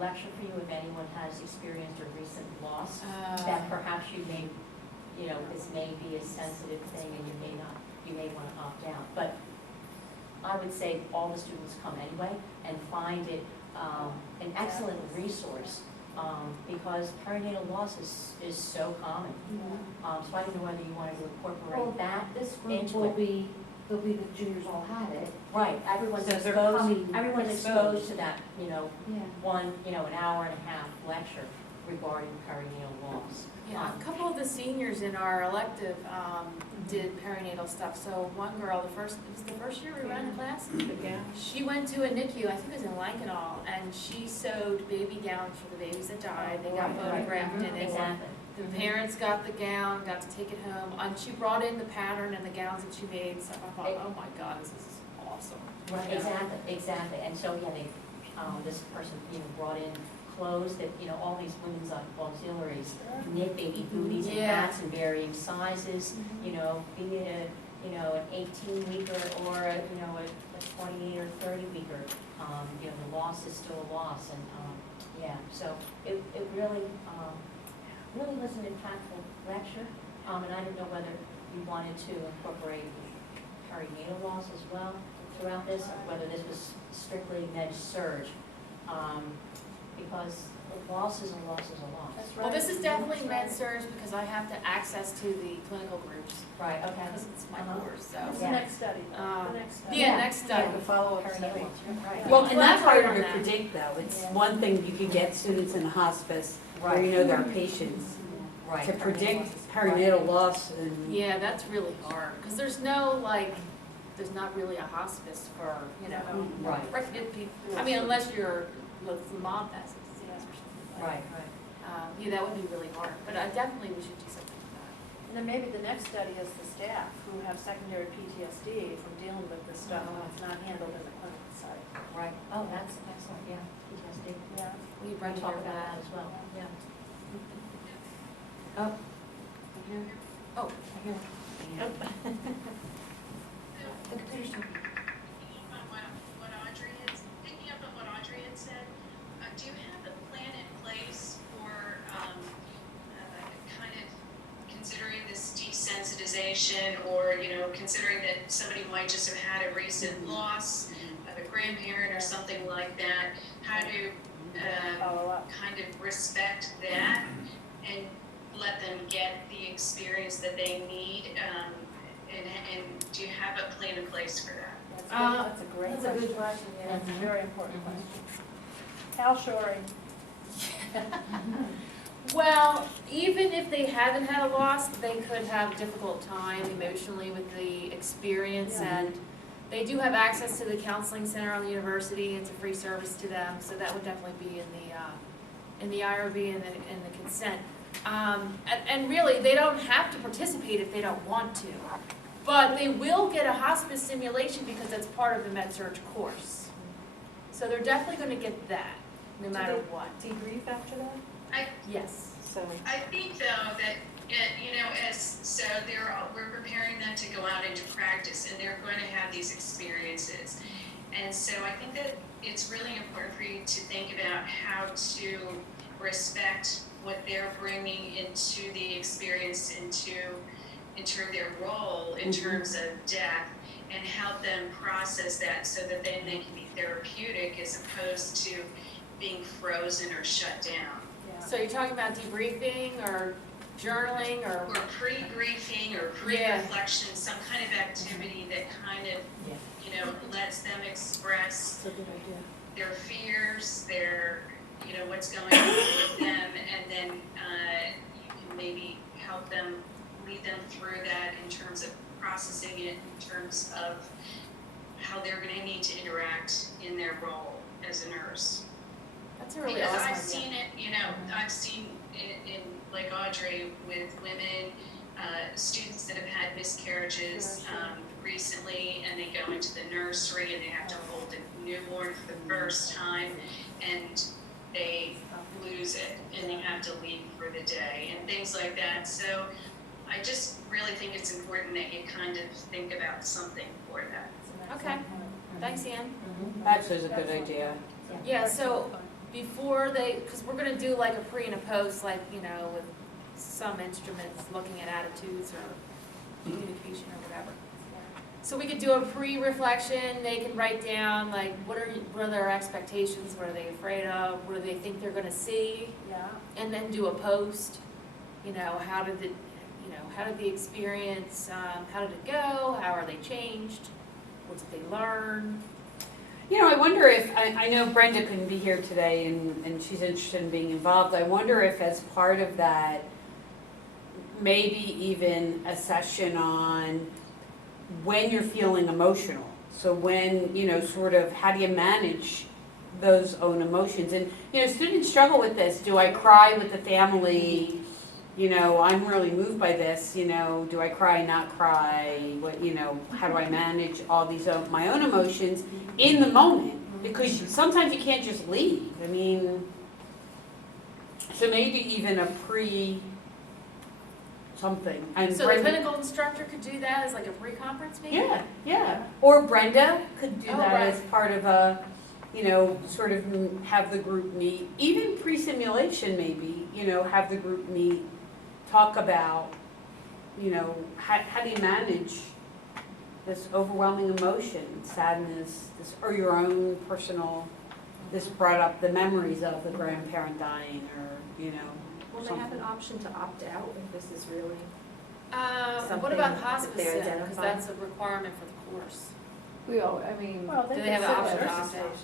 lecture for you if anyone has experienced a recent loss, that perhaps you may, this may be a sensitive thing and you may want to opt out. But I would say all the students come anyway and find it an excellent resource. Because perinatal loss is so common. So I don't know whether you wanted to incorporate that This group into will it. be, they'll be the juniors all had it. Right, everyone's So they're exposed, coming everyone's exposed. exposed to that, Yeah. an hour and a half lecture regarding perinatal loss. Yeah, a couple of the seniors in our elective did perinatal stuff. So one girl, it was the first year we ran the class. She went to a NICU, I think it was in Lankenau, and she sewed baby gowns for the babies that died. They got photographed in it. Exactly. The parents got the gown, got to take it home, and she brought in the pattern and the gowns that she made. So I thought, oh my God, this is awesome. Right, exactly. And so, yeah, this person, brought in clothes that, all these women's auxiliaries knit baby booties and Yeah. hats in varying sizes, be it an 18-weeker or a 28 or 30-weeker. The loss is still a loss, and, so it really was an impactful lecture, and I didn't know whether you wanted to incorporate perinatal loss as well throughout this, or whether this was strictly med surg, because a loss is a loss is a loss. That's right. Well, this is definitely med surg because I have to access to the clinical groups Right, okay. because it's my Uh-huh. course. So That's the Yeah. next study, the next study. yeah, next study. The follow-up Perinatal study. loss, right. Well, and that's Elaborate harder on to that. predict though. It's Yeah. one thing you can get students in a hospice where Right. you know there are patients. Right. To Perinatal predict loss is- perinatal loss and. Yeah, that's really hard because there's not really a hospice for Right. pregnant people. I mean, unless you're the mom has a disease or something. But, Right. yeah, that would be really hard. But definitely we should do something like that. And then maybe the next study is the staff who have secondary PTSD from dealing with this stuff when it's not handled in the clinical side. Right, oh, that's excellent, yeah, PTSD. Yeah. We We're run talk talk about that about as well, yeah. Oh. Oh, I hear. The computer's talking. Picking up on what Audrey had said, do you have a plan in place for kind of considering this desensitization or, considering that somebody might just have had a recent loss of a grandparent or something like that? How to Follow up. kind of respect that and let them get the experience that they need? And do you have a plan in place for that? That's a great question. That's a good question, Yeah, it's a very important question. Hal Shorey. Well, even if they haven't had a loss, they could have a difficult time emotionally with the experience, and they do have access to the counseling center on the university. It's a free service to them, so that would definitely be in the IRB and the consent. And really, they don't have to participate if they don't want to, but they will get a hospice simulation because that's part of the med-surg course. So they're definitely going to get that, no matter what. Debrief after that? Yes. So. I think though that, we're preparing them to go out into practice and they're going to have these experiences. And so I think that it's really important for you to think about how to respect what they're bringing into the experience, into their role in terms of death, and help them process that so that then they can be therapeutic as opposed to being frozen or shut down. So you're talking about debriefing or journaling or? Or pre-briefing or pre-reflection, some kind of activity that kind of, lets them express their fears, their, what's going on with them, and then you can maybe help them, lead them through that in terms of processing it, in terms of how they're going to need to interact in their role as a nurse. That's a really Because awesome I've idea. seen it, I've seen it in like Audrey with women, students that have had miscarriages recently, and they go into the nursery and they have to hold a newborn for the first time, and they lose it and they have to leave for the day and things like that. So I just really think it's important that you kind of think about something for that. Okay, thanks, Ann. Actually, is a good idea. Yeah, so before because we're gonna do like a pre and a post, like, with some instruments looking at attitudes or communication or whatever. So we could do a pre-reflection, they can write down, like, what are their expectations, what are they afraid of, what do they think they're gonna see? Yeah. And then do a post, how did the experience, how did it go, how are they changed, what did they learn? I wonder if, I know Brenda couldn't be here today and she's interested in being involved. I wonder if as part of that, maybe even a session on when you're feeling emotional. So when, sort of, how do you manage those own emotions? And, students struggle with this. Do I cry with the family? I'm really moved by this, do I cry, not cry? What, how do I manage all these, my own emotions in the moment? Because sometimes you can't just leave. So maybe even a something. And So the clinical instructor could do that as like a pre-conference meeting? Yeah. Or Brenda could do that right. as part of a, sort of have the group meet, even pre-simulation maybe, have the group meet, talk about, how do you manage this overwhelming emotion, sadness, or your own personal, this brought up the memories of the grandparent dying, or, Will they have an option to opt out if this is really? What Something about that hospice they then, because identify? that's a requirement for the course. Well, Do they have an option to opt out?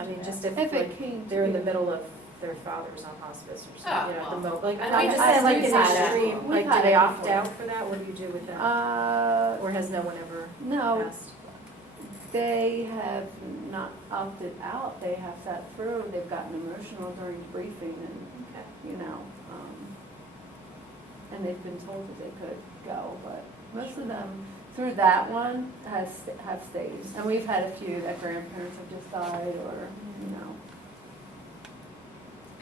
I mean, just if If it like, came they're in the to- middle of their father's on hospice or Oh, something, well. the like, I I'm mean, just I saying, like, like in that. extreme, We've like, do had they it opt before. out for that? What do you do with them? Or has no one ever No, asked? they have not opted out, they have sat through, they've gotten emotional during briefing and, and they've been told that they could go, but most of them, through that one, have stayed. And we've had a few that grandparents have just died or,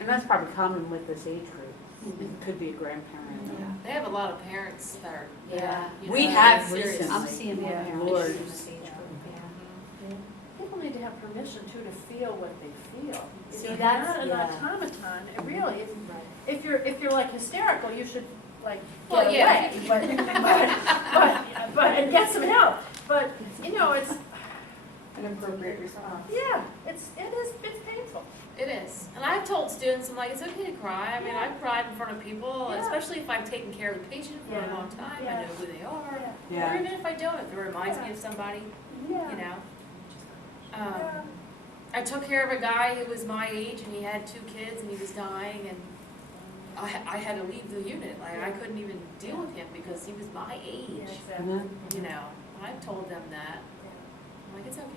and that's probably common with this age group. It could be a grandparent. They have a lot of parents that are, We have serious. recently. I'm seeing more Yeah. parents. Lord. in this age group, People need to have permission too to feel what they feel. See, You're that's- not an yeah. automaton, it really, if you're like hysterical, you should like Well, get yeah. away, but, and get some help. But, it's, An appropriate response. yeah, it's painful. It is. And I've told students, I'm like, it's okay to cry. I mean, I've cried in front of people, Yeah. especially if I've taken care of the patient for Yeah. a long time. I Yeah. know who they are. Yeah. Or even if I don't, if it reminds me of somebody, Yeah. Um, Yeah. I took care of a guy who was my age and he had 2 kids and he was dying and I had to leave the unit. Like, I couldn't even deal with him because he was my age, you know. I've told them that. I'm like, it's okay.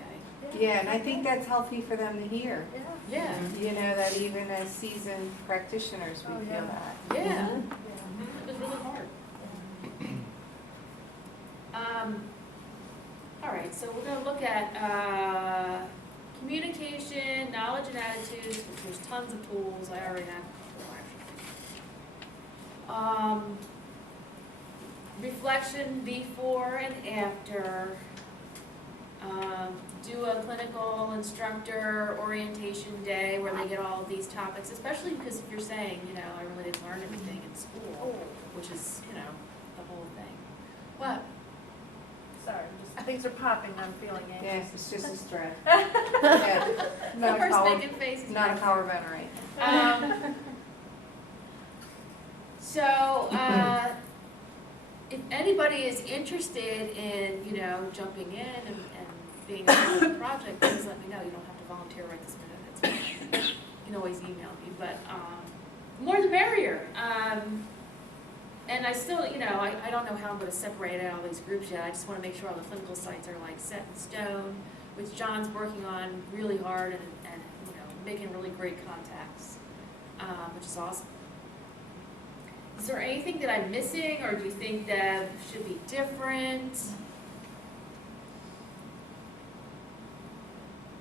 Yeah, and I think that's healthy for them to hear. Yeah, You know, that even as seasoned practitioners, we feel that. yeah. It was really hard. All right, so we're gonna look at communication, knowledge and attitudes, which there's tons of tools. I already have a couple actually. Reflection before and after. Do a clinical instructor orientation day where they get all of these topics, especially because if you're saying, you know, I really didn't learn anything in school, which is, you know, the whole thing. What? Sorry, things are popping, I'm feeling Yeah, anxious. it's just a stress. Yeah, not a First power, making faces. not a power veteran. So, if anybody is interested in, you know, jumping in and being a part of the project, please let me know. You don't have to volunteer right this minute. It's fine. You can always email me, but more the merrier. And I still, you know, I don't know how I'm going to separate out all these groups yet. I just want to make sure all the clinical sites are like set in stone, which John's working on really hard and you know, making really great contacts, which is awesome. Is there anything that I'm missing, or do you think that should be different?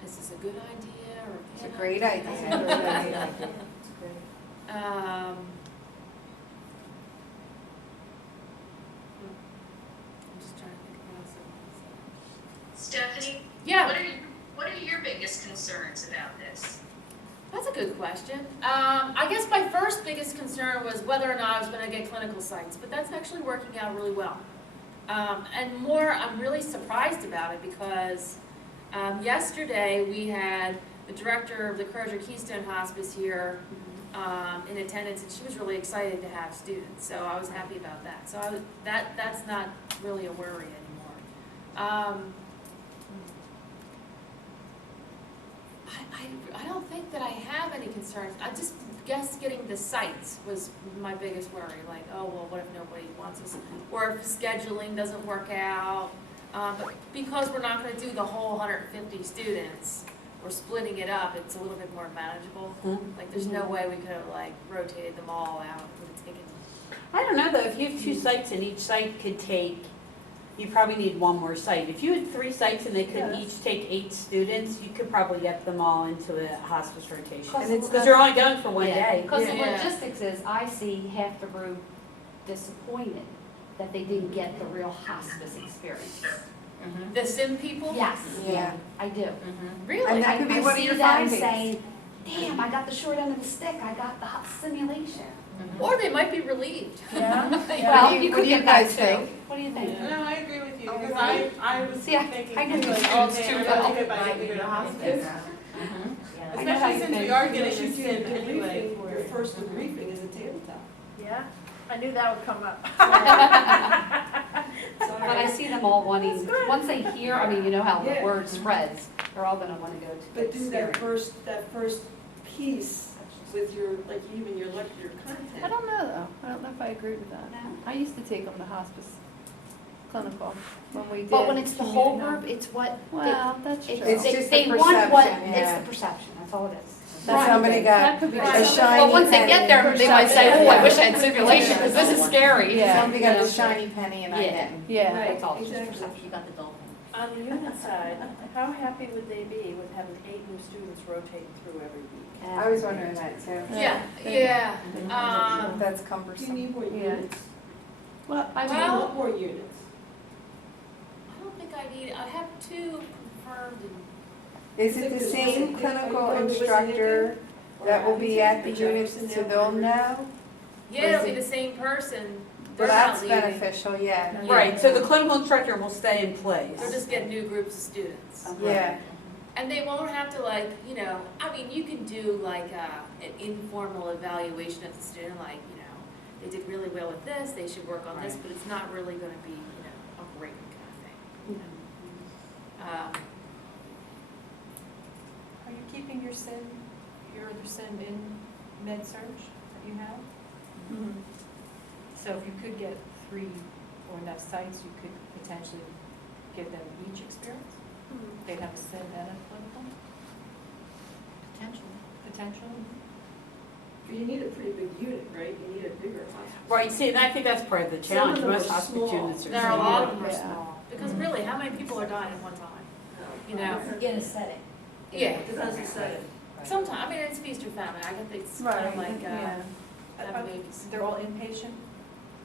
Is this a good idea or It's a great idea. I'm just trying to think of what else I want to say. Stephanie, Yeah. what are your biggest concerns about this? That's a good question. I guess my first biggest concern was whether or not I was going to get clinical sites, but that's actually working out really well. And more, I'm really surprised about it because yesterday we had the director of the Crozier Keystone Hospice here in attendance, and she was really excited to have students, so I was happy about that. So that's not really a worry anymore. I don't think that I have any concerns. I just guess getting the sites was my biggest worry. Like, oh, well, what if nobody wants us? Or if scheduling doesn't work out. But because we're not going to do the whole 150 students, we're splitting it up, it's a little bit more manageable. Like, there's no way we could have, like, rotated them all out. It would have taken. I don't know though, if you have 2 sites and each site could take, you probably need 1 more site. If you had 3 sites and they could each take 8 students, you could probably get them all into a hospice rotation. And it's Because you're only going for 1 Yeah, day. because the Yeah. logistics is, I see half the group disappointed that they didn't get the real hospice experience. The sim people? Yes, Yeah. I do. Really? And that could be I one of see your them findings. saying, damn, I got the short end of the stick, I got the hot simulation. Or they might be relieved. Yeah. Well, you What could do you get that guys too. think? What do you think? No, I agree with you, Oh, because really? I was Yeah, thinking, I know you like, students okay, too, we're though. gonna get by to go to hospice. I know how Especially you since we think. are getting a Because you sim do anyway debriefing, for. your first debriefing is a tabletop. Yeah, I knew that would come up. But I see them all wanting, once they hear, I mean, you know how the Yeah. word spreads, they're all gonna wanna go to But the do that experience. first piece with your, like even your content. I don't know though. I don't know if I agree with that. I used to take them to hospice clinical when we did. But when it's the whole community group, it's what, Well, that's true. It's just they the want what, perception, it's yeah. the perception, that's all it is. That somebody That got could be a true. shiny But once they get there, they might say, oh, I wish I had simulation, because this is scary. Yeah. Somebody got a shiny penny and I Yeah. didn't. Yeah. That's all, it's just Exactly. perception, you got the dolphin. On the unit side, how happy would they be with having 8 new students rotating through every week? I was wondering that too. Yeah. That's Do you cumbersome. need more Yeah. units? Well, I Do you mean, Well- want more units? I don't think I have 2 confirmed and Is it the same clinical instructor that will be at the units so they'll know? yeah, it'll be the same person. They're Well, not that's leaving. beneficial, yeah. Right, so the clinical instructor will stay in place. They're just getting new groups of students. Yeah. And they won't have to like, you know, I mean, you can do like an informal evaluation of the student, like, you know, they did really well with this, they should work on this, Right. but it's not really gonna be, you know, a great kind of thing. Are you your other sim in med surg that you have? So if you could get 3 or enough sites, you could potentially give them each experience? They'd have a sim and a clinical? Potential? You need a pretty big unit, right? You need a bigger hospital. Right, see, and I think that's part of the Some challenge, of them most are hospital small. units are There are a lot of small. them are Yeah. small, because really, how many people are dying at one time? You know? In a setting. Yeah. Depends on setting. Sometimes, I mean, it's feast or famine, I get it's kind of like, yeah. having babies. They're all inpatient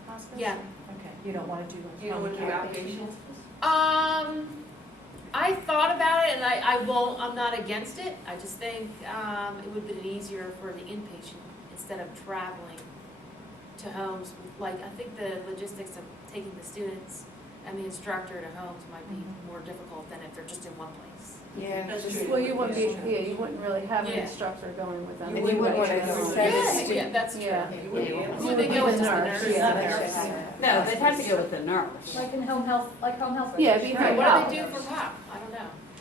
hospice? Yeah. Okay, you don't want to do You don't want to do home care? outpatient? I thought about it, and I won't, I'm not against it, I just think, it would have been easier for the inpatient instead of traveling to homes. Like, I think the logistics of taking the students and the instructor to homes might be more difficult than if they're just in one place. Yeah, That's just- true. well, you wouldn't be, yeah, you wouldn't really have an Yeah. instructor going with them. And you wouldn't want to Anyway, send a Yeah, student. yeah, that's true. Yeah. You wouldn't be able to. Would they go with just the nurse? Yeah, The nurse. nurse. No, they'd have to go with the nurse. Like in home health, like home health. Yeah, rotation. be Right, home what health. do they do for POP? I don't know.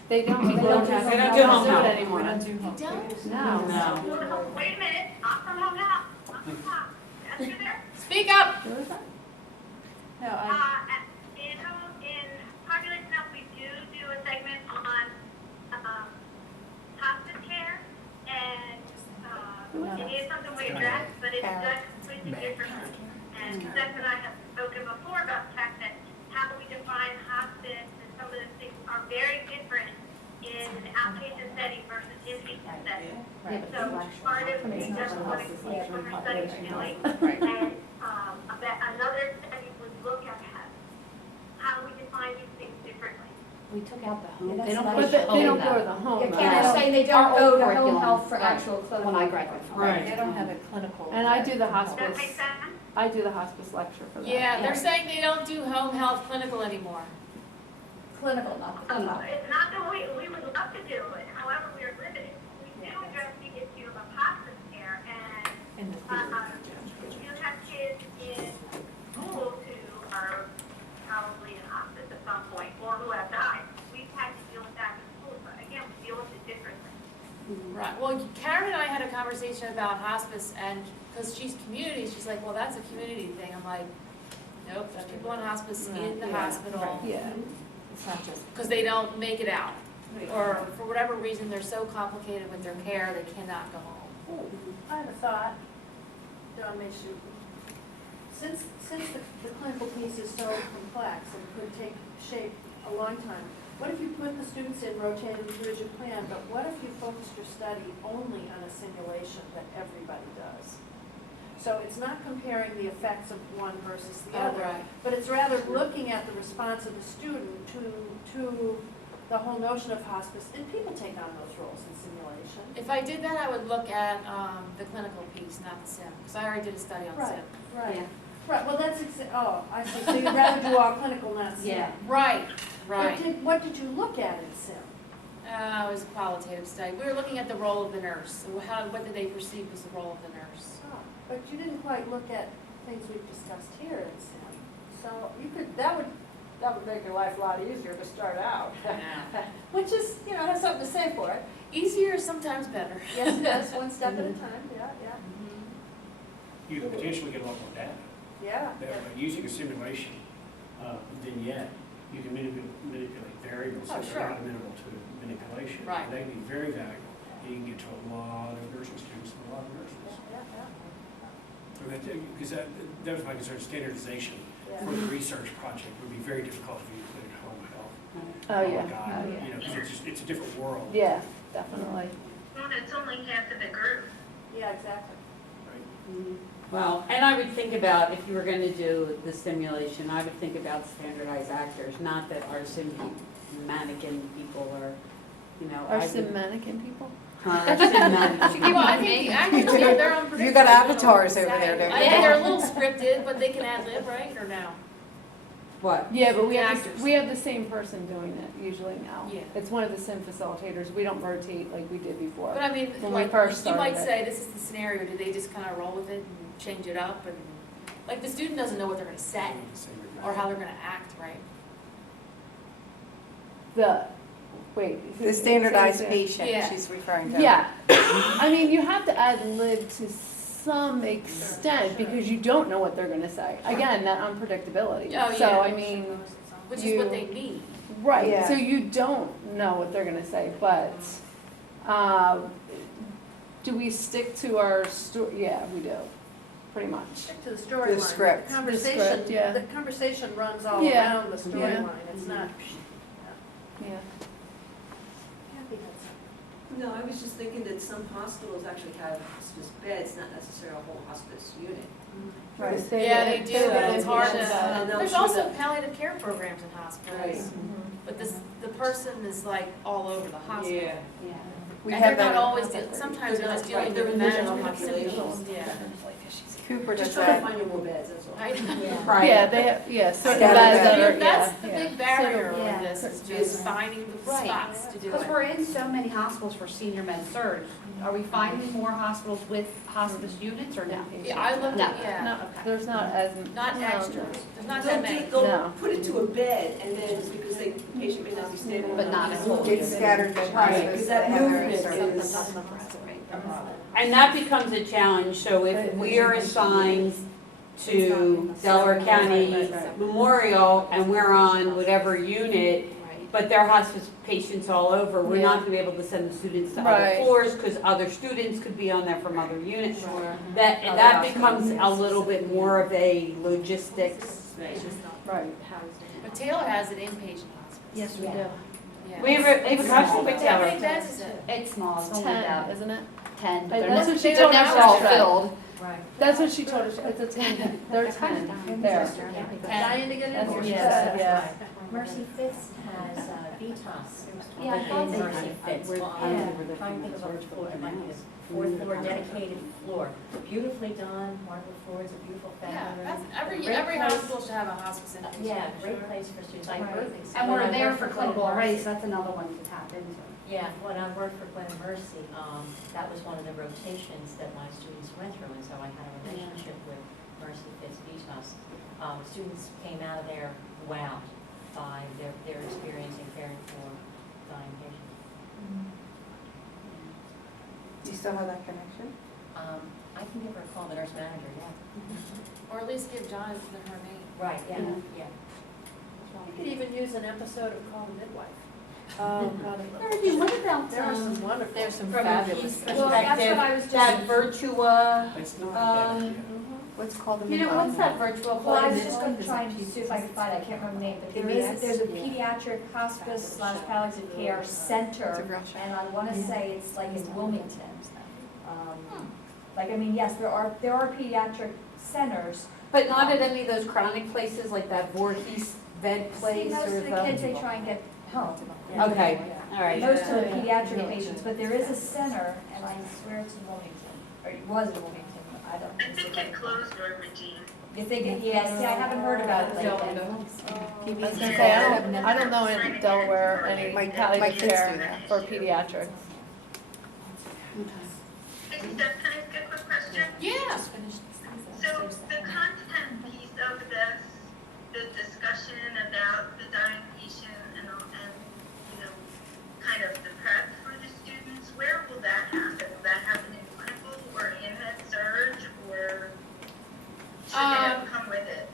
They don't, They don't do They don't do home health anymore. We don't do home They care. don't? No. No. Wait a minute, not from home health, not from home. That's good there. Speak up! Who is that? No, In Population Health, we do a segment on hospice care, and it is something we address, but it's done completely differently. And Seth and I have spoken before about the fact that how we define hospice and some of those things are very different in an outpatient setting versus inpatient setting. So part of the just what we're studying doing, and another study would look at how we define these things differently. We took out the home, Yeah, they don't that's put But the they home don't in go to that. the home. You though. can't say they Our don't go old to home curriculum, health for right. actual clinical. When I graduated from Right. They don't have a clinical. And I do the Does that hospice, make sense? I do the hospice lecture for that. Yeah, they're saying they don't do home health clinical anymore. Clinical, not the clinical. It's not that we would love to do it, however, we are limited. We do address the issue of hospice care, and In the we do have kids in school who are probably in hospice at some point, or who have died. We've had to deal with that in school, but again, we deal with it differently. Right, well, Karen and I had a conversation about hospice, and, because she's community, she's like, well, that's a community thing. I'm like, nope, there's people in hospice in the hospital, Yeah. It's not just. because they don't make it out. Or for whatever reason, they're so complicated with their care, they cannot go home. I have a thought, Dawn may shoot. Since the clinical piece is so complex and could take shape a long time, what if you put the students in rotating through as you plan, but what if you focused your study only on a simulation that everybody does? So it's not comparing the effects of one versus the other, Right. but it's rather looking at the response of the student to the whole notion of hospice, and people take on those roles in simulation. If I did that, I would look at the clinical piece, not the sim, because I already did a study on Right. sim. Right, right, well, that's, oh, I see, so you'd rather do all clinical, not sim. Yeah. Right, right. What did you look at in sim? It was a qualitative study. We were looking at the role of the nurse. So what did they perceive was the role of the nurse? Oh, but you didn't quite look at things we've discussed here in sim. So you could, that would make your life a lot easier to start out. Which is, has something to say for it. Easier is sometimes better. Yes, yes, one step at a time, yeah, yeah, You could potentially get a lot more data. yeah. That way, using a simulation vignette, you can manipulate variables Oh, that sure. are not amenable to manipulation. Right. And they can be very valuable. You can get to a lot of nursing students and a lot of nurses. Because that was my concern, standardization for the research project would be very difficult if you put it home health. Oh, yeah, God, oh, yeah. because it's a different world. Yeah, definitely. Well, it's only half of the group. Yeah, exactly. Right? Well, and I would think about, if you were going to do the simulation, I would think about standardized actors, not that our mannequin people are, Are sim mannequin people? Our sim mannequin Well, I think the actors have their own predictions. You got avatars over there, don't I think they're a little scripted, but they can ad lib, right, or no? What? Yeah, but Actors. we have the same person doing it usually now. Yeah. It's one of the sim facilitators. We don't rotate like we did before. But I mean, When we like, first you might started say, this is the scenario, do they just kind of roll with it and change it up? And, like, the student doesn't know what they're gonna say or how they're gonna act, right? wait. The standardized Yeah. patient Yeah. she's referring to. Yeah, I mean, you have to ad lib to some extent because you don't know what they're gonna say. Again, that unpredictability. Oh, So, yeah. I mean, Which is you- what they need. right, Yeah. so you don't know what they're gonna say, but, do we stick to our yeah, we do, pretty much. Stick to the storyline. The script. The conversation, script, yeah. the conversation runs all Yeah. around the storyline, it's not. Yeah. Kathy had something. No, I was just thinking that some hospitals actually have hospice beds, not necessarily a whole hospice unit. Right. Yeah, they do, but it's hard Yeah. to, No, there's sure also that- palliative care programs in hospitals. But the person is like all over the hospital. Yeah. Yeah. We And have they're not that, always, sometimes they're just dealing Right, with they're management individual populations, populations. yeah. Cooper does Just trying to that. find you more beds, that's all. I know. Right. Yeah, they, certain Scattered guys that better. are, That's yeah, the yeah. big barrier Yeah. with this, is just finding the Right. spots to do Because it. we're in so many hospitals for senior med surg, are we finding more hospitals with hospice units or no? Yeah, I looked No. at, yeah, No, there's not as. not no. extras, there's not They'll that many. they'll No. put it to a bed and then, because the patient may not be standing. But not as whole. It's scattered bed Right. hospice. Because They that have their movement service. is. And that becomes a challenge, so if we are assigned to Delaware County Memorial and we're on whatever unit, but there are hospice patients all over, we're not gonna be able to send the students to other Right. floors, because other students could be on there from other units. Sure. That becomes a little bit more of a logistics. Right. But Taylor has an inpatient hospice. Yes, we do. Yeah. We have a hospital with How many Taylor. beds is it? It's small, it's only 10, about isn't it? 10. And They're that's not- what she they're told us, not they're all restricted. filled. Right. That's what she told us, it's a 10, they're 10 there. Dying to get in That's here. what she Yeah. said, yeah. Mercy Fitz has VITAS. Yeah, I thought within they Mercy Fitz. Well, I'm trying to think of what floor, it might be a fourth floor, dedicated floor. Beautifully done, marble floors, a beautiful Yeah, family that's, room. every Great place. hospital should have a hospice inpatient. Yeah, great place for students. I worked. And we're when I there worked for Glen clinical Mercy- arrays, that's another one to tap into. Yeah, when I worked for Glen Mercy, that was one of the rotations that my students went through, and so I had a relationship with Mercy Fitz VITAS. Students came out of there wowed by their experience in caring for dying patients. You still have that connection? I can give her a call, the nurse manager, yeah. Or at least give Jonathan her name. Right, yeah, yeah. You could even use an episode of Call the Midwife. Oh, God. What about, There are some wonderful. there's From a Fabulous. peace well, that's perspective, what I was that just, Virtua, It's not a bad idea. What's called the. you know, what's that virtual well, I was place? just gonna try and see if I could find, I can't remember the name, but there's a pediatric hospice / palliative care It's a center, real shame. and I wanna say it's like in Wilmington. Like, I mean, yes, there are pediatric centers. But not at any of those chronic places like that Voorhees vet place Most or of the kids, they try and get home. Okay, all right. Most of the pediatric patients, but there is a center, and I swear it's in Wilmington, or it was in Wilmington, I don't I know. think it closed, Normandy. You think it, yeah, see, I haven't heard about it lately. I was gonna say, I don't know in Delaware any My palliative kids do care that. for pediatrics. Hey, Steph, can I ask a quick question? Yeah. So the content piece of this, the discussion about the dying patient and, you know, kind of the prep for the students, where will that happen? Will that happen in clinical or in med surg, or should they have come with it?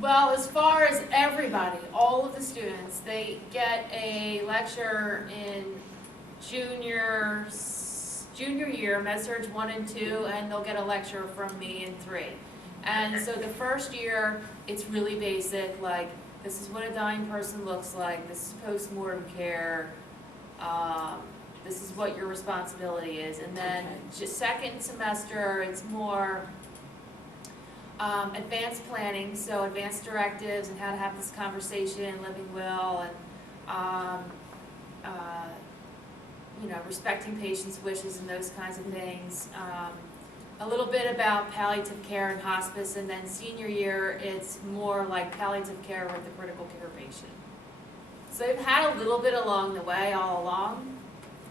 Well, as far as everybody, all of the students, they get a lecture in junior year, Med-Surg 1 and 2, and they'll get a lecture from me in 3. And so the first year, it's really basic, like, this is what a dying person looks like, this is post-mortem care, this is what your responsibility is. And then just second semester, it's more advanced planning, so advanced directives and how to have this conversation, living will, and you know, respecting patients' wishes and those kinds of things. A little bit about palliative care and hospice, and then senior year, it's more like palliative care with the critical care patient. So they've had a little bit along the way, all along.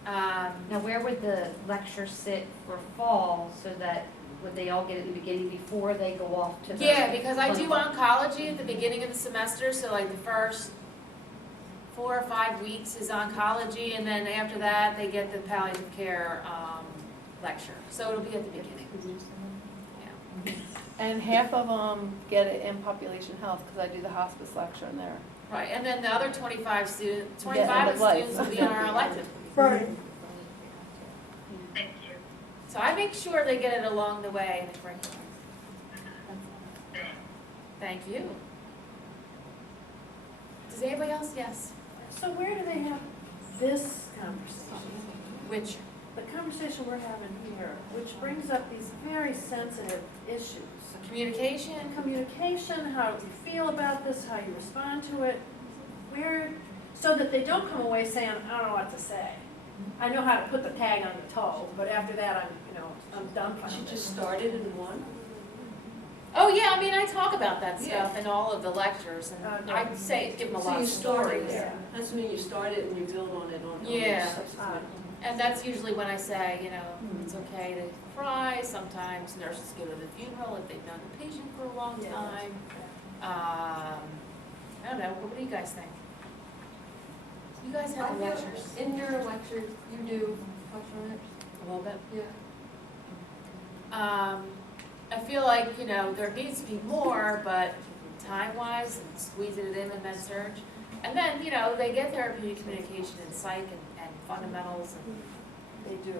Now, where would the lecture sit for fall, so that, would they all get it in the beginning before they go off to the? Yeah, because I do clinical? oncology at the beginning of the semester, so like the first 4 or 5 weeks is oncology, and then after that, they get the palliative care lecture. So it'll be at the beginning. Yeah. And half of them get it in population health, because I do the hospice lecture in there. Right, and then the other 25 students, Get 25 end of of the life. students will be on our elective. Right. Thank you. So I make sure they get it along the way in the curriculum. Thank you. Does anybody else? Yes. So where do they have this conversation? Which? The conversation we're having here, which brings up these very sensitive issues. Communication? Communication, how you feel about this, how you respond to it, where, so that they don't come away saying, I don't know what to say. I know how to put the tag on the toe, but after that, I'm dumbfounded. She just started in one. Oh, yeah, I mean, I talk about that stuff in all of the lectures, and I say, give them a So lot you of started stories. there. That's when you started and you build on it on Yeah. subsequent. And that's usually when I say, it's okay to cry. Sometimes nurses go to the funeral if they've known the patient for a long time. I don't know, what do you guys think? You guys have the lectures. In your lectures, you do touch on it. A little bit. Yeah. I feel like, there needs to be more, but time-wise, and squeezing it in med surg. And then, they get therapeutic communication and psych and fundamentals, and They do.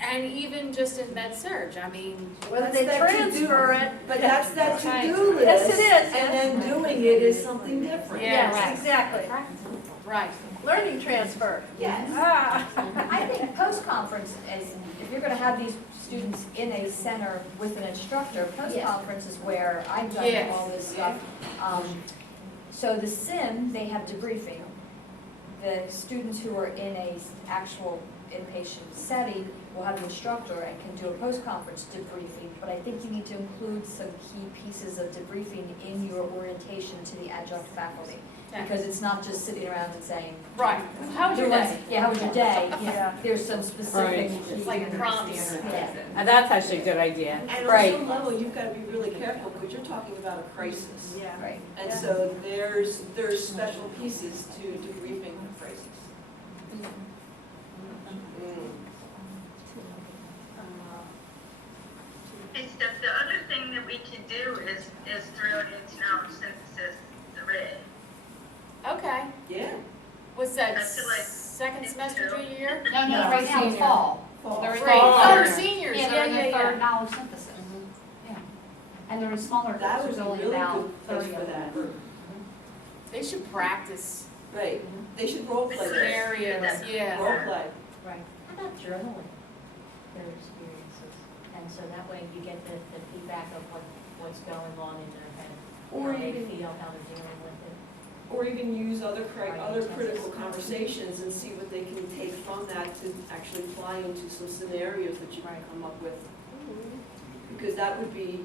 and even just in med surg, I mean. Whether That's they that transfer it. But that's that to-do list. Yes, it is, And then doing it is something different. Yeah, Yes, right. exactly. Right. Learning transfer. Yes. I think post-conference is, if you're gonna have these students in a center with an instructor, post-conference is where I've done Yes. all this stuff. So the sim, they have debriefing. The students who are in a actual inpatient setting will have an instructor and can do a post-conference debriefing, but I think you need to include some key pieces of debriefing in your orientation to the adjunct faculty. Because it's not just sitting around and saying, Right. How was your day? yeah, how was your day? Yeah. There's some specific. It's like prompts. Yeah. And that's actually a good idea. And on Right. some level, you've got to be really careful because you're talking about a crisis. Yeah. Right. And so there's special pieces to debriefing the crisis. Hey, Steph, the other thing that we can do is throw it into knowledge synthesis array. Okay. Yeah. What's that, I feel like second semester junior year? No, No, right now, senior. fall. Third Fall. grade. Oh, Third. seniors. Yeah, they're in their yeah. third knowledge synthesis. Yeah. And they're in smaller That groups, was there's a only really about good place 30 for of them. that. They should practice Right. They should role play this. scenarios, yeah. Role play. Right. How about journaling their experiences? And so that way you get the feedback of what's going on in their head. Or How they even- feel, how they're dealing with it. Or even use other critical conversations and see what they can take from that to actually fly into some scenarios that you can come up with. Because that would be,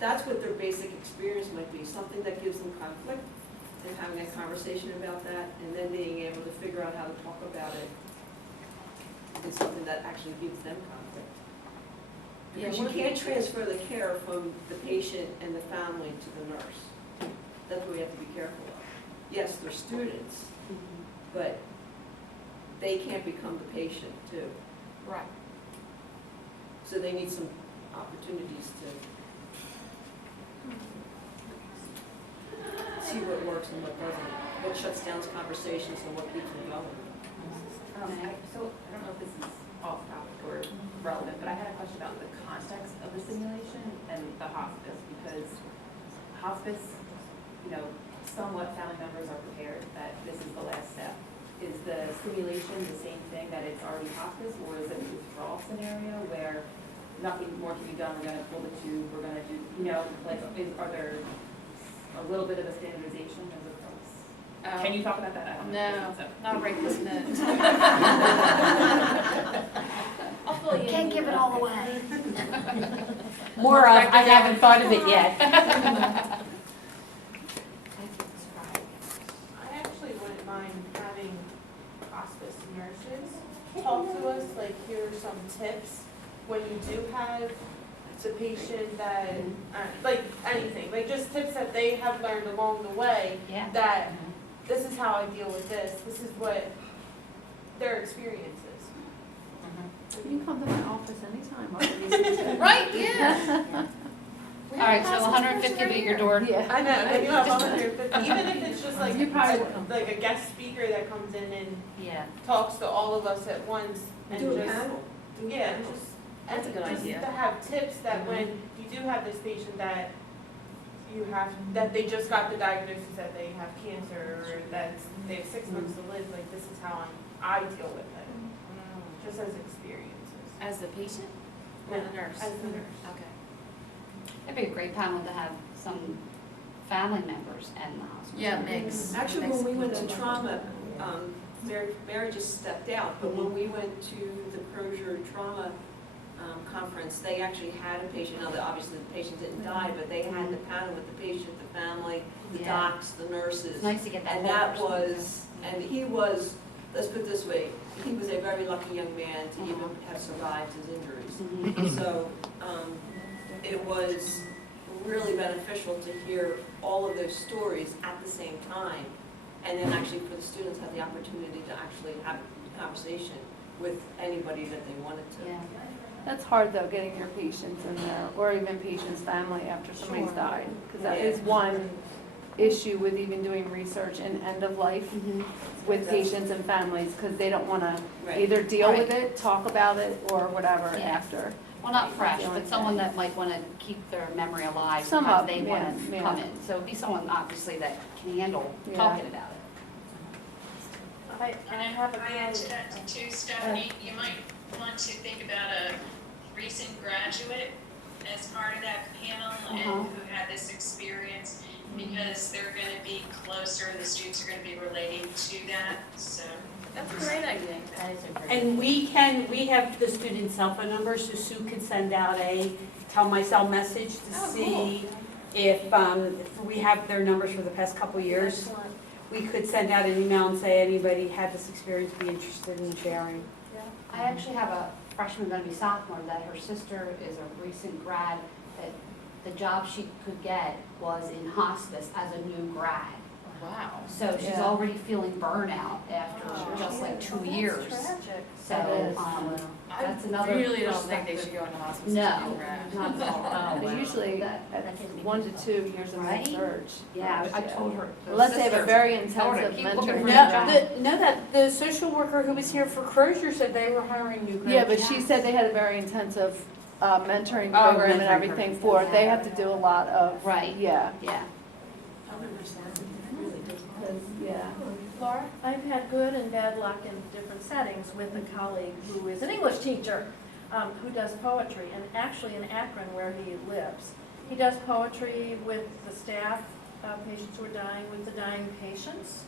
that's what their basic experience might be, something that gives them conflict, and having a conversation about that, and then being able to figure out how to talk about it. It's something that actually gives them conflict. Because you can't transfer the care from the patient and the family to the nurse. That's what we have to be careful of. Yes, they're students, but they can't become the patient too. Right. So they need some opportunities to see what works and what doesn't, what shuts down conversations and what keeps them going. So, I don't know if this is off topic or relevant, but I had a question about the context of the simulation and the hospice, because hospice, somewhat family members are prepared that this is the last step. Is the simulation the same thing, that it's already hospice, or is it a withdrawal scenario where nothing more can be done, we're gonna pull the tube, we're gonna do, are there a little bit of a standardization as opposed? Can you talk about that? I don't know. No, not right this minute. I'll fill you in. Can't give it all away. More of, I haven't thought of it yet. I actually wouldn't mind having hospice nurses talk to us, like here are some tips when you do have patient that, like anything, like just tips that they have learned along the way, Yeah. that this is how I deal with this is what their experience is. You can come to my office anytime. I'll give you- Right, yeah. All right, so 150 be at your door. Yeah. I know, and you have 150, even if it's just like, You probably like a guest speaker that comes in and Yeah. talks to all of us at once and Do a just, panel. Do a yeah, panel. just, That's a good just idea. to have tips that when you do have this patient that you have, that they just got the diagnosis that they have cancer or that they have 6 months to live, like this is how I deal with it, just as experiences. As the patient or No, the nurse? as the nurse. Okay. It'd be a great panel to have some family members and the hospital. Yeah, mix. Actually, when we went to trauma, Mary just stepped out, but when we went to the Crozier Trauma Conference, they actually had a patient, now obviously the patient didn't die, but they had the panel with the patient, the family, the Yeah. docs, the nurses. It's nice to get that. And whole that perspective. was, and he was, let's put it this way, he was a very lucky young man to even have survived his injuries. Mhm. So, it was really beneficial to hear all of those stories at the same time. And then actually for the students have the opportunity to actually have a conversation with anybody that they wanted to. Yeah. That's hard though, getting your patients in there, or even patient's family after somebody's died. Because that is one issue with even doing research in end of life with patients and families, because they don't want to Right. either deal with it, talk about it, or whatever Yeah. after. Well, not fresh, Feeling but someone that might want to keep their memory alive Some because of they them, want to yeah, come yeah. in. So it'd be someone obviously that can handle Yeah. talking about it. I And have a I add to good, that too, Stephanie, you might want to think about a recent graduate as part of that panel and who had this experience, because they're gonna be closer and the students are gonna be relating to that, so. That's a great idea. That is a great. And we have the student cell phone numbers, so Sue can send out a tell my cell message to Oh, see if we have their numbers for the past couple years. excellent. We could send out an email and say anybody had this experience, be interested in sharing. I actually have a freshman, going to be sophomore, that her sister is a recent grad, that the job she could get was in hospice as a new grad. Wow. So she's Yeah. already feeling burnout after just like 2 years. That's tragic. So, That is. that's I another really don't think they perspective. should go into hospice. No, to be grad. not at all. But usually That- at That gives me 1 to 2 years of Right? surge. Yeah, I told her. the Unless they have a sister very told her, intensive "Keep looking mentoring for a program. job." No, that the social worker who was here for Crozier said they were hiring new grads. Yeah, but she said they had a very intensive mentoring Oh, program and mentoring everything for it. They have to do a lot of, Right. yeah. Yeah. Yeah. Laura, I've had good and bad luck in different settings with a colleague who is an English teacher, who does poetry, and actually in Akron where he lives. He does poetry with the staff, patients who are dying, with the dying patients,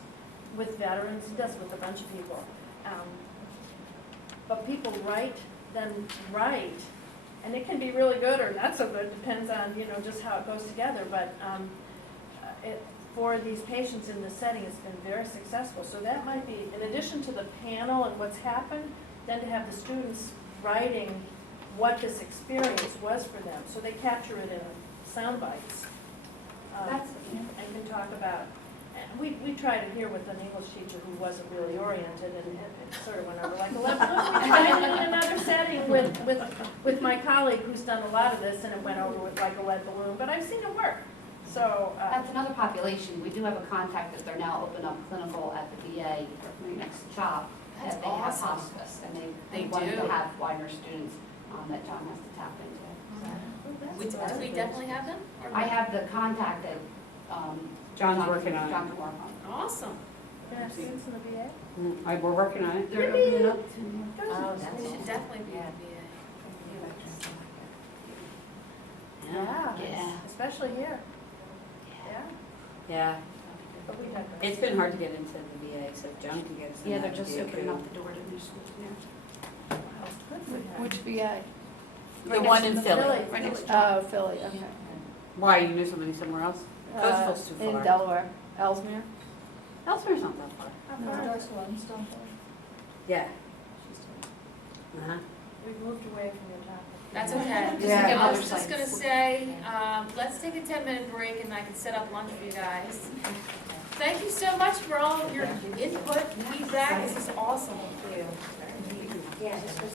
with veterans, he does it with a bunch of people. But people write, and it can be really good or not so good, depends on, just how it goes together, but for these patients in this setting, it's been very successful. So that might be, in addition to the panel and what's happened, then to have the students writing what this experience was for them. So they capture it in sound bites. That's, And can talk about, and we tried it here with an English teacher who wasn't really oriented, and it sort of went over like a lead balloon. We tried it in another setting with my colleague who's done a lot of this, and it went over with like a lead balloon, but I've seen it work. So, that's another population. We do have a contact that they're now open up clinical at the VA, next shop, That's that they have awesome. hospice, and They they want do. to have wider students that John has to tap into. So, We definitely have them? Or I have the contact that, John's working on it. John can work on. Awesome. yeah, students in the VA? We're working on it. They're opening up to. Oh, They that's should definitely be at Yeah, Yeah. especially here. Yeah, Yeah, but we digress. it's been hard to get into the VA, so if John can get us in. Yeah, they're that'd just be opening cool. up the door to new schools now. Good we have. Which VA? The one in Philly. Right next to Oh, Philly, okay. Why, you know somebody somewhere else? Coastal's too In far. Delaware, Ellesmere. Elsewhere's not that far. How far? Dark one, still. Yeah. Uh-huh. We've moved away from the topic. That's okay. Yeah. I was just gonna say, let's take a 10-minute break and I can set up lunch for you guys. Thank you so much for all of your input, feedback, this is awesome. Yeah, this was